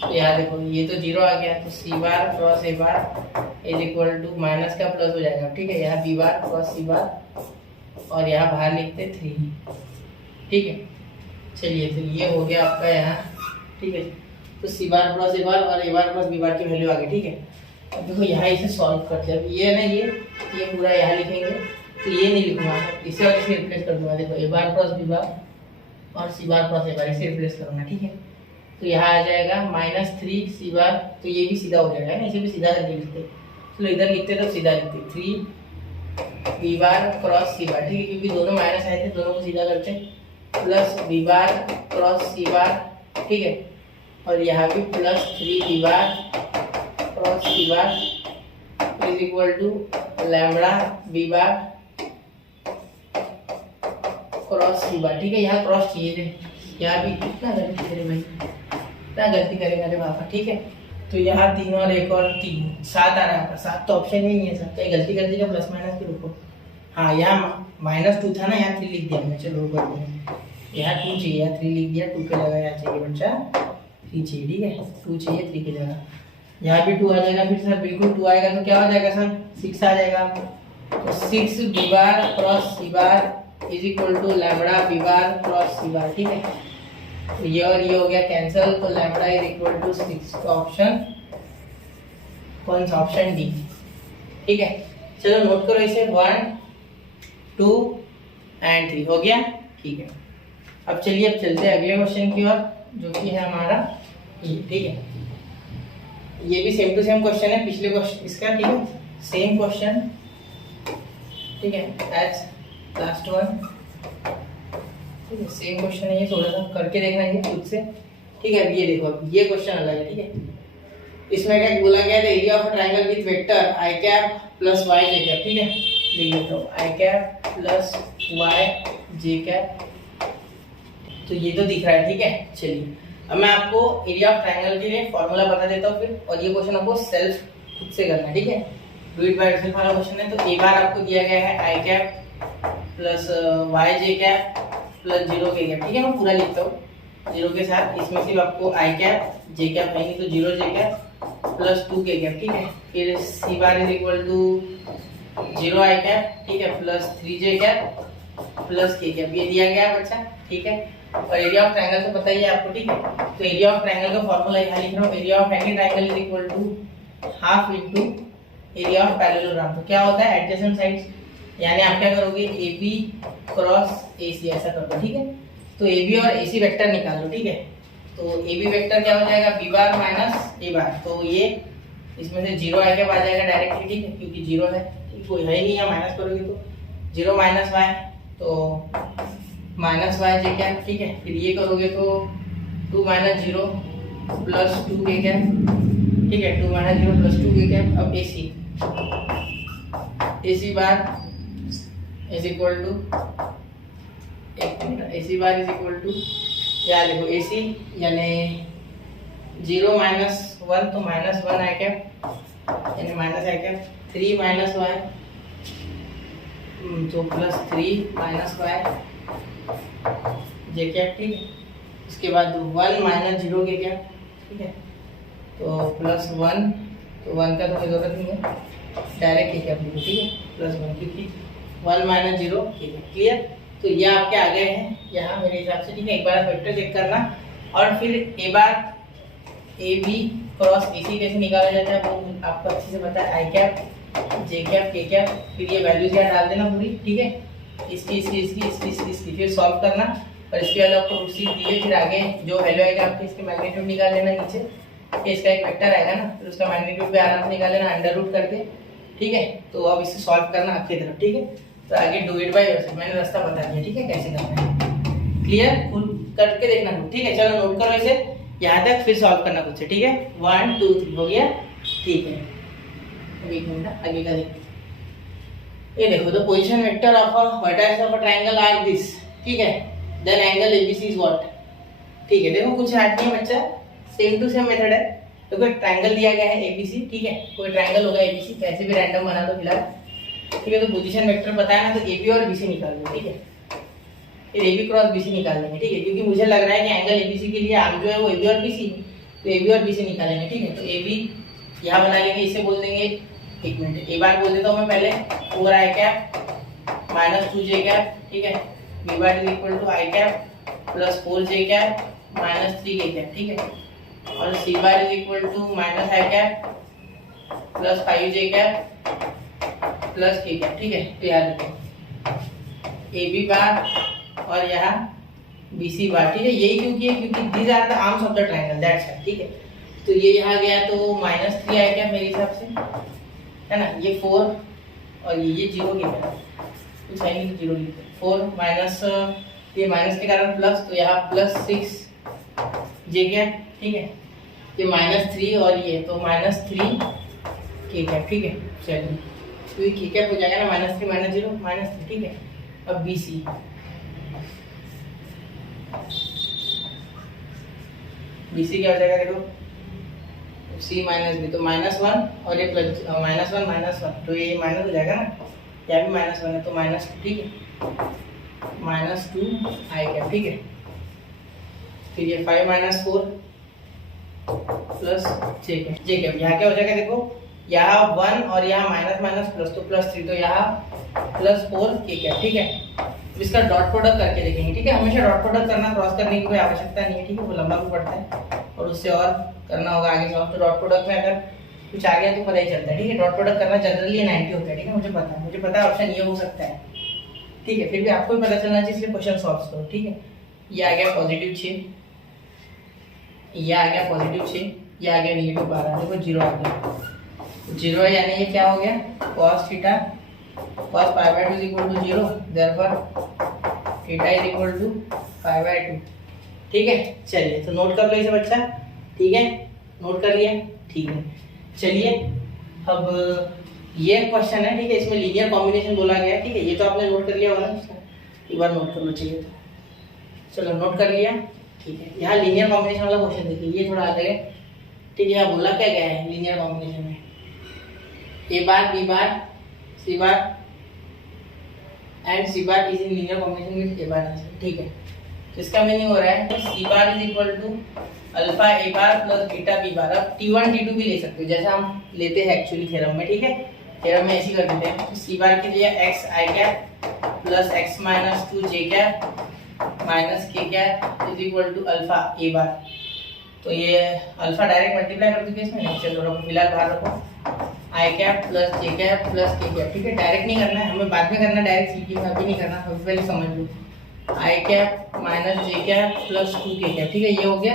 तो यहाँ देखो ये तो 0 आ गया, तो c bar cross a bar is equal to minus का प्लस हो जाएगा, ठीक है। यहाँ बी बार क्रॉस सी बार और यहाँ बाहर लिखते 3, ठीक है। चलिए तो ये हो गया आपका यहाँ, ठीक है। तो सी बार क्रॉस ए बार और ए बार क्रॉस बी बार की वैल्यू आ गई, ठीक है। अब देखो यहाँ इसे सॉल्व करते हैं, अब ये ना ये पूरा यहाँ लिखेंगे, तो ये नहीं लिखूंगा, इसे और इसे रिप्लेस कर दूंगा। देखो ए बार क्रॉस बी बार और सी बार क्रॉस ए बार, इसे रिप्लेस करूंगा, ठीक है। तो यहाँ आ जाएगा माइनस 3 सी बार, तो ये भी सीधा हो जाएगा ना, इसे भी सीधा करके लिखते, चलो इधर लिखते तो सीधा लिखते 3 B bar cross c bar, ठीक है, क्योंकि दोनों माइनस आए थे, दोनों को सीधा करते plus B bar cross c bar, ठीक है। और यहाँ भी plus 3 B bar cross c bar is equal to lambda b bar cross c bar, ठीक है। यहाँ क्रॉस चाहिए थे, यहाँ भी कितना गलती करे भाई, इतना गलती करेगा रे बाबा, ठीक है। तो यहाँ 3 और 1 और 3 7 आ रहा है, 7 तो ऑप्शन ही नहीं है सर, कहीं गलती कर दी क्या, प्लस माइनस के रुको, हाँ यहाँ -2 था ना, यहाँ 3 लिख दिया मैं, चलो कर दूँ, यहाँ 2 चाहिए, यहाँ 3 लिख दिया, 2 के जगह यहाँ चाहिए बच्चा 3 चाहिए, ठीक है। 2 चाहिए 3 की जगह, यहाँ भी 2 आ जाएगा, फिर सर बिल्कुल 2 आएगा तो क्या हो जाएगा सर, 6 आ जाएगा। तो 6 b bar cross c bar is equal to lambda b bar cross c bar, ठीक है। तो ये और ये हो गया कैंसिल, तो लैम्बडा इज इक्वल टू 6, तो ऑप्शन कौन सा, ऑप्शन डी, ठीक है। चलो नोट करो इसे, 1 2 एंड 3 हो गया, ठीक है। अब चलिए अब चलते हैं अगले क्वेश्चन की ओर, जो कि है हमारा ये, ठीक है। ये भी सेम टू सेम क्वेश्चन है पिछले क्वेश्चन इसका, ठीक है, सेम क्वेश्चन, ठीक है, एज लास्ट वन, ठीक है, सेम क्वेश्चन है ये, थोड़ा सा करके देखना है खुद से, ठीक है। अब ये देखो, अब ये क्वेश्चन अलग है, ठीक है। इसमें क्या बोला गया था, area of triangle with vector I cap plus Y J cap, ठीक है, लिख लेता हूँ I cap plus Y J cap, तो ये तो दिख रहा है, ठीक है। चलिए अब मैं आपको एरिया ऑफ ट्रायंगल के लिए फॉर्मूला बता देता हूँ फिर, और ये क्वेश्चन आपको सेल्फ खुद से करना है, ठीक है। डू इट बाय योरसेल्फ वाला क्वेश्चन है। तो एक बार आपको दिया गया है आई cap plus Y J cap plus 0 के कैप, ठीक है। मैं पूरा लिखता हूँ 0 के साथ, इसमें सिर्फ आपको आई कैप जे कैप है नहीं, तो 0 जे कैप प्लस 2 के कैप, ठीक है। फिर c bar is equal to 0 i cap, ठीक है, प्लस 3 जे कैप प्लस के कैप, ये दिया गया है बच्चा, ठीक है। और एरिया ऑफ ट्रायंगल तो पता ही है आपको, ठीक है। तो एरिया ऑफ ट्रायंगल का फॉर्मूला यहाँ लिख रहा हूँ, area of any triangle is equal to half into area of parallelogram. तो क्या होता है एडजेसेंट साइड्स, यानी आप क्या करोगे AB क्रॉस AC ऐसा कर दो, ठीक है। तो AB और AC वेक्टर निकाल लो, ठीक है। तो AB वेक्टर क्या हो जाएगा B बार माइनस A बार, तो ये इसमें से 0 आई कैप आ जाएगा डायरेक्टली, ठीक है, क्योंकि 0 है, कोई है ही नहीं है, माइनस करोगे तो 0 माइनस y, तो माइनस y जे कैप, ठीक है। फिर ये करोगे तो 2 माइनस 0 प्लस 2 के कैप, ठीक है, 2 माइनस 0 प्लस 2 के कैप। अब AC bar is equal to, एक minute, AC bar is equal to, या देखो AC यानी 0 माइनस 1 तो माइनस 1 आई कैप, यानी माइनस आई कैप, 3 माइनस y तो plus 3 minus y j cap, ठीक है। उसके बाद 1 माइनस 0 के कैप, ठीक है, तो प्लस 1, तो 1 का तो कोई जरूरत नहीं है, डायरेक्ट के कैप लिखो, ठीक है, प्लस 1, क्योंकि 1 माइनस 0 के कैप, क्लियर। तो ये आपके आ गए हैं यहाँ मेरे हिसाब से, ठीक है। एक बार आप वेक्टर चेक करना, और फिर ए बार AB क्रॉस AC कैसे निकाला जाता है वो आपको अच्छे से पता है, आई कैप जे कैप के कैप, फिर ये वैल्यूज यहाँ डाल देना पूरी, ठीक है, इसकी फिर सॉल्व करना, और इसके वाले आपको रूट सीख दिए, फिर आगे जो वैल्यू आएगा आपके इसके मैग्नीट्यूड निकाल लेना नीचे, कि इसका एक वेक्टर आएगा ना, फिर उसका मैग्नीट्यूड भी आराम से निकाल लेना अंडर रूट करके, ठीक है। तो अब इसे सॉल्व करना आपकी तरफ, ठीक है। तो आगे डू इट बाय योरसेल्फ, मैंने रास्ता बता दिया, ठीक है, कैसे करना है, क्लियर, फुल करके देखना, ठीक है। चलो नोट करो इसे यहाँ तक, फिर सॉल्व करना खुद से, ठीक है। 1 2 3 हो गया, ठीक है। अब एक मिनट आगे का देखते, ये देखो, the position vector of a vertex of a triangle are this, ठीक है, then angle ABC is what, ठीक है। देखो कुछ हार्ड नहीं है बच्चा, सेम टू सेम मेथड है। तो कोई ट्रायंगल दिया गया है ABC, ठीक है, कोई ट्रायंगल होगा ABC, कैसे भी रैंडम बना दो फिलहाल, ठीक है। तो पोजीशन वेक्टर पता है ना, तो AB और BC निकाल लो, ठीक है। फिर AB क्रॉस BC निकाल लेंगे, ठीक है, क्योंकि मुझे लग रहा है कि एंगल ABC के लिए आर्म जो है वो AB और BC, तो AB और BC निकालेंगे, ठीक है। तो AB यहाँ बना लेंगे, इसे बोल देंगे, एक मिनट, ए बार बोल देता हूँ मैं पहले, 4 I cap minus 2 J cap, ठीक है, B bar is equal to I cap plus 4 J cap minus 3 K cap, ठीक है। और C bar is equal to minus I cap plus 5 J cap plus के कैप, ठीक है। तो याद रखो AB बार और यहाँ BC बार, ठीक है। यही क्योंकि these are the arms of the triangle, that's it, ठीक है। तो ये यहाँ गया तो माइनस 3 आया क्या मेरे हिसाब से, है ना, ये 4 और ये 0 के कारण कुछ है नहीं, 0 लिखते, 4 माइनस, ये माइनस के कारण प्लस, तो यहाँ प्लस 6 जे क्या, ठीक है, ये माइनस 3 और ये तो माइनस 3 के कैप, ठीक है। चलिए, तो ये के कैप हो जाएगा ना, माइनस 3 माइनस 0 माइनस 3, ठीक है। अब BC क्या हो जाएगा, देखो C माइनस B, तो -1 और ये प्लस -1 तो ये माइनस हो जाएगा ना, यहाँ भी -1 है तो -2, ठीक है, -2 आई कैप, ठीक है। फिर ये 5 - 4 प्लस जे कैप, यहाँ क्या हो जाएगा, देखो यहाँ 1 और यहाँ माइनस प्लस, तो +3, तो यहाँ +4 के कैप, ठीक है। इसका डॉट प्रोडक्ट करके देखेंगे, ठीक है। हमेशा डॉट प्रोडक्ट करना, क्रॉस करने की कोई आवश्यकता नहीं है, ठीक है, वो लंबा भी पड़ता है और उससे और करना होगा आगे सॉल्व। तो डॉट प्रोडक्ट में अगर कुछ आ गया तो पता ही चलता है, ठीक है। डॉट प्रोडक्ट करना जनरली 90 होता है, ठीक है, मुझे पता है ऑप्शन ये हो सकता है, ठीक है, फिर भी आपको भी पता चलना चाहिए, इसलिए क्वेश्चन सॉल्व करो, ठीक है। ये आ गया पॉजिटिव 6, ये आ गया पॉजिटिव 6, ये आ गया नेगेटिव 12, देखो 0 आ गया, 0 है, यानी ये क्या हो गया, cos theta cos π/2 is equal to 0, therefore theta is equal to π/2, ठीक है। चलिए, तो नोट कर लो इसे बच्चा, ठीक है, नोट कर लिया, ठीक है। चलिए, अब ये क्वेश्चन है, ठीक है, इसमें लीनियर कॉम्बिनेशन बोला गया है, ठीक है, ये तो आपने नोट कर लिया होगा ना, एक बार नोट कर लो, चाहिए तो चलो नोट कर लिया, ठीक है। यहाँ लीनियर कॉम्बिनेशन वाला क्वेश्चन देखिए, ये थोड़ा अलग है, ठीक है। यहाँ बोला क्या गया है लीनियर कॉम्बिनेशन में, A bar B bar C bar and C bar is in linear combination with A bar, ठीक है। तो इसका मीनिंग हो रहा है C bar is equal to alpha A bar plus beta B bar. अब T1 T2 भी ले सकते हो जैसा हम लेते हैं एक्चुअली थ्योरम में, ठीक है। थ्योरम में ऐसे कर देते हैं, सी बार के लिए x i cap plus x minus 2 J cap minus k cap is equal to alpha A bar. तो ये अल्फा डायरेक्ट मल्टीप्लाई कर दोगे इसमें, नीचे रखो, फिलहाल बाहर रखो, आई कैप प्लस जे कैप प्लस के कैप, ठीक है। डायरेक्ट नहीं करना है, हमें बाद में करना, डायरेक्ट सीटी में अभी नहीं करना, अभी पहले समझ लो। आई कैप माइनस जे कैप प्लस 2 के कैप, ठीक है, ये हो गया।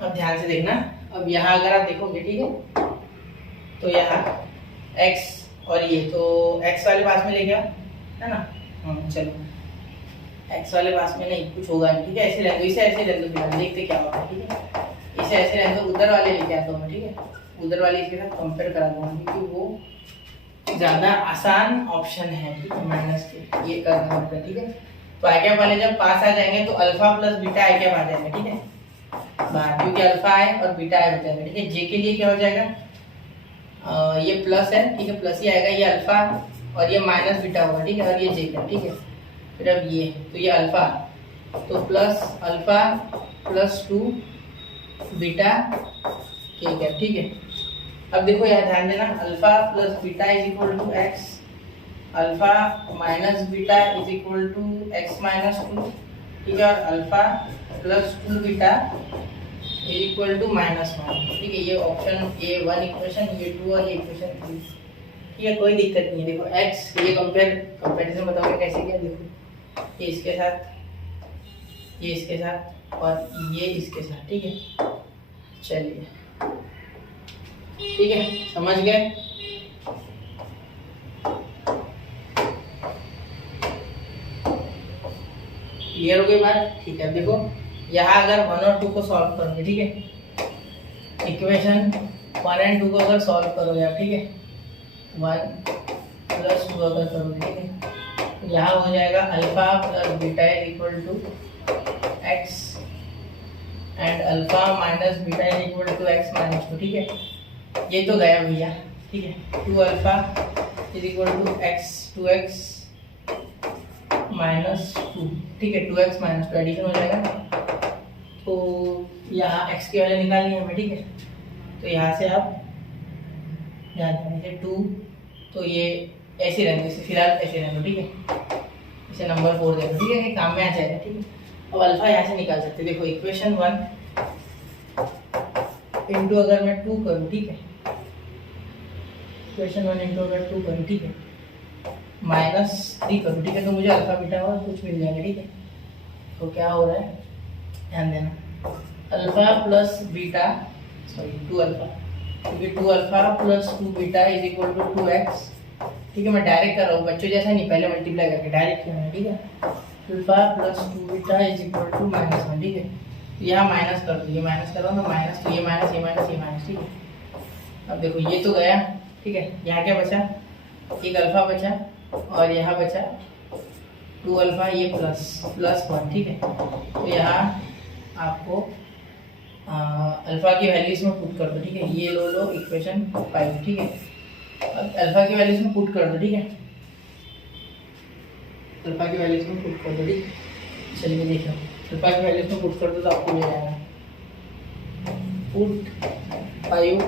अब ध्यान से देखना, अब यहाँ अगर आप देखोगे, ठीक है, तो यहाँ x और ये तो x वाले पास में ले गया है ना, चलो x वाले पास में नहीं कुछ होगा नहीं, ठीक है। ऐसे रहने दो, इसे ऐसे रहने दो, फिलहाल देखते क्या होता है, ठीक है। इसे ऐसे रहने दो, उधर वाले लेके आता हूँ मैं, ठीक है, उधर वाले इसके साथ कंपेयर करा दूंगा क्योंकि वो ज़्यादा आसान ऑप्शन है, ठीक है, माइनस के ये करना होता है, ठीक है। तो आई कैप वाले जब पास आ जाएंगे तो अल्फा प्लस बीटा आई कैप आ जाएगा, ठीक है, बाहर, क्योंकि अल्फा है और बीटा आई हो जाएगा, ठीक है। जे के लिए क्या हो जाएगा, ये प्लस है, ठीक है, प्लस ही आएगा, ये अल्फा और ये माइनस बीटा होगा, ठीक है, और ये जे कैप, ठीक है। फिर अब ये तो ये अल्फा, तो plus alpha plus 2 beta K cap, ठीक है। अब देखो यार ध्यान देना, alpha plus beta is equal to X, alpha minus beta is equal to X minus 2, ठीक है, और alpha plus 2 beta is equal to -1, ठीक है। ये ऑप्शन ये 1 इक्वेशन, ये 2 और ये इक्वेशन 3, ठीक है, कोई दिक्कत नहीं है। देखो एक्स, ये कंपैरिजन बताओगे कैसे किया, देखो ये इसके साथ, ये इसके साथ और ये इसके साथ, ठीक है। चलिए ठीक है, समझ गए। क्लियर हो गई बात, ठीक है। देखो यहाँ अगर 1 और 2 को सॉल्व करोगे, ठीक है, इक्वेशन 1 एंड 2 को अगर सॉल्व करोगे आप, ठीक है, 1 प्लस 2 अगर करोगे, ठीक है, तो यहाँ हो जाएगा alpha plus beta is equal to X and alpha minus beta is equal to X minus 2, ठीक है। ये तो गया भैया, ठीक है, 2 alpha is equal to X 2x minus 2, ठीक है, 2x माइनस 2 एडिशन हो जाएगा। तो यहाँ x की वैल्यू निकालनी है हमें, ठीक है, तो यहाँ से आप ध्यान देंगे 2, तो ये ऐसे रहने दो, फिलहाल ऐसे रहने दो, ठीक है, इसे नंबर 4 दे दो, ठीक है, कि काम में आ जाएगा, ठीक है। अब अल्फा यहाँ से निकाल सकते हैं, देखो इक्वेशन 1 इंटू अगर मैं 2 करूँ, ठीक है, इक्वेशन 1 इंटू अगर 2 करूँ, ठीक है, -3 करूँ, ठीक है, तो मुझे अल्फा बीटा और कुछ मिल जाएगा, ठीक है। तो क्या हो रहा है, ध्यान देना, alpha plus beta, sorry 2 alpha, क्योंकि 2 alpha plus 2 beta is equal to 2x, ठीक है। मैं डायरेक्ट कर रहा हूँ बच्चों जैसा नहीं, पहले मल्टीप्लाई करके डायरेक्ट किया है, ठीक है। Alpha plus 2 beta is equal to -1, ठीक है। यहाँ माइनस कर दो, ये माइनस कर रहा हूँ मैं, माइनस, तो ये माइनस, ये माइनस, ये माइनस, ठीक है। अब देखो ये तो गया, ठीक है, यहाँ क्या बचा, एक अल्फा बचा और यहाँ बचा 2 अल्फा, ये प्लस 1, ठीक है। तो यहाँ आपको अल्फा की वैल्यू इसमें पुट कर दो, ठीक है, ये लो इक्वेशन 5, ठीक है। अब अल्फा की वैल्यू इसमें पुट कर दो, ठीक है, अल्फा की वैल्यू इसमें पुट कर दो, ठीक है। चलिए देखो, अल्फा की वैल्यू इसमें पुट कर दो तो आपको मिल जाएगा पुट 5 इन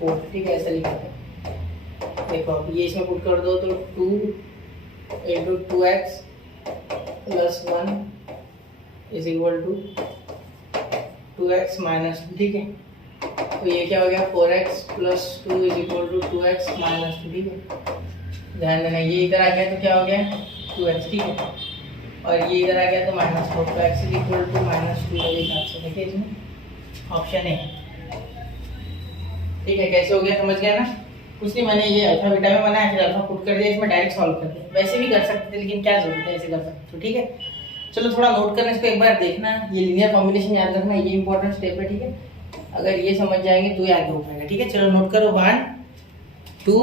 4, ठीक है, ऐसा लिखा है। देखो अब ये इसमें पुट कर दो तो 2 into 2x plus 1 is equal to 2x minus 2, ठीक है। तो ये क्या हो गया, 4x plus 2 is equal to 2x minus 2, ठीक है। ध्यान देना, ये इधर आ गया तो क्या हो गया 2x, ठीक है, और ये इधर आ गया तो -4, तो x इज इक्वल टू -2 मेरे हिसाब से, देखिए इसमें ऑप्शन है, ठीक है। कैसे हो गया, समझ गया ना। कुछ नहीं, मैंने ये अल्फा बीटा में बनाया, फिर अल्फा पुट कर दिया, इसमें डायरेक्ट सॉल्व कर दिया, वैसे भी कर सकते थे लेकिन क्या जरूरत है, ऐसे कर सकते हो, ठीक है। चलो थोड़ा नोट करना, इसको एक बार देखना, ये लीनियर कॉम्बिनेशन याद रखना, ये इंपॉर्टेंट स्टेप है, ठीक है। अगर ये समझ जाएंगे तो ये आगे हो पाएगा, ठीक है। चलो नोट करो 1 2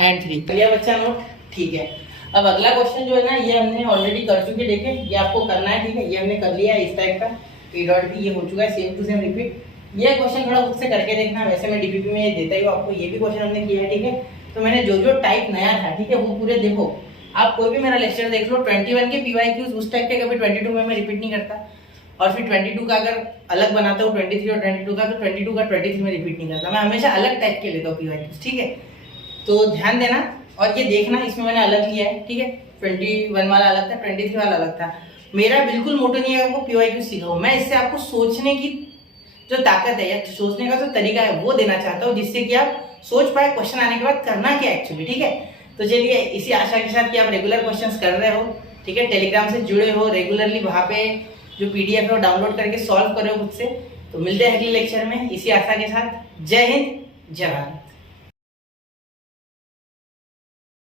एंड 3, क्लियर बच्चा नोट, ठीक है। अब अगला क्वेश्चन जो है ना, ये हमने ऑलरेडी कर चुके, देखे, ये आपको करना है, ठीक है, ये हमने कर लिया है, इस टाइप का P डॉट P ये हो चुका है, सेम टू सेम रिपीट। ये क्वेश्चन थोड़ा खुद से करके देखना, वैसे मैं डीपीपी में ये देता ही हूँ आपको, ये भी क्वेश्चन हमने किया है, ठीक है। तो मैंने जो जो टाइप नया था, ठीक है, वो पूरे देखो, आप कोई भी मेरा लेक्चर देख लो, 21 के PYQs उस टाइप के कभी 22 में मैं रिपीट नहीं करता, और फिर 22 का अगर अलग बनाता हूँ 23 और 22 का, तो 22 का 23 में रिपीट नहीं करता, मैं हमेशा अलग टाइप के लेता हूँ PYQs, ठीक है। तो ध्यान देना और ये देखना, इसमें मैंने अलग लिया है, ठीक है। 21 वाला अलग था, 23 वाला अलग था। मेरा बिल्कुल मोटो नहीं है आपको PYQ सिखाऊं, मैं इससे आपको सोचने की जो ताकत है या सोचने का जो तरीका है वो देना चाहता हूँ, जिससे कि आप सोच पाए क्वेश्चन आने के बाद करना क्या एक्चुअली, ठीक है। तो चलिए इसी आशा के साथ कि आप रेगुलर क्वेश्चंस कर रहे हो, ठीक है, टेलीग्राम से जुड़े हो रेगुलरली, वहाँ पे जो PDF है वो डाउनलोड करके सॉल्व कर रहे हो खुद से। तो मिलते हैं अगले लेक्चर में इसी आशा के साथ। जय हिंद, जय भारत।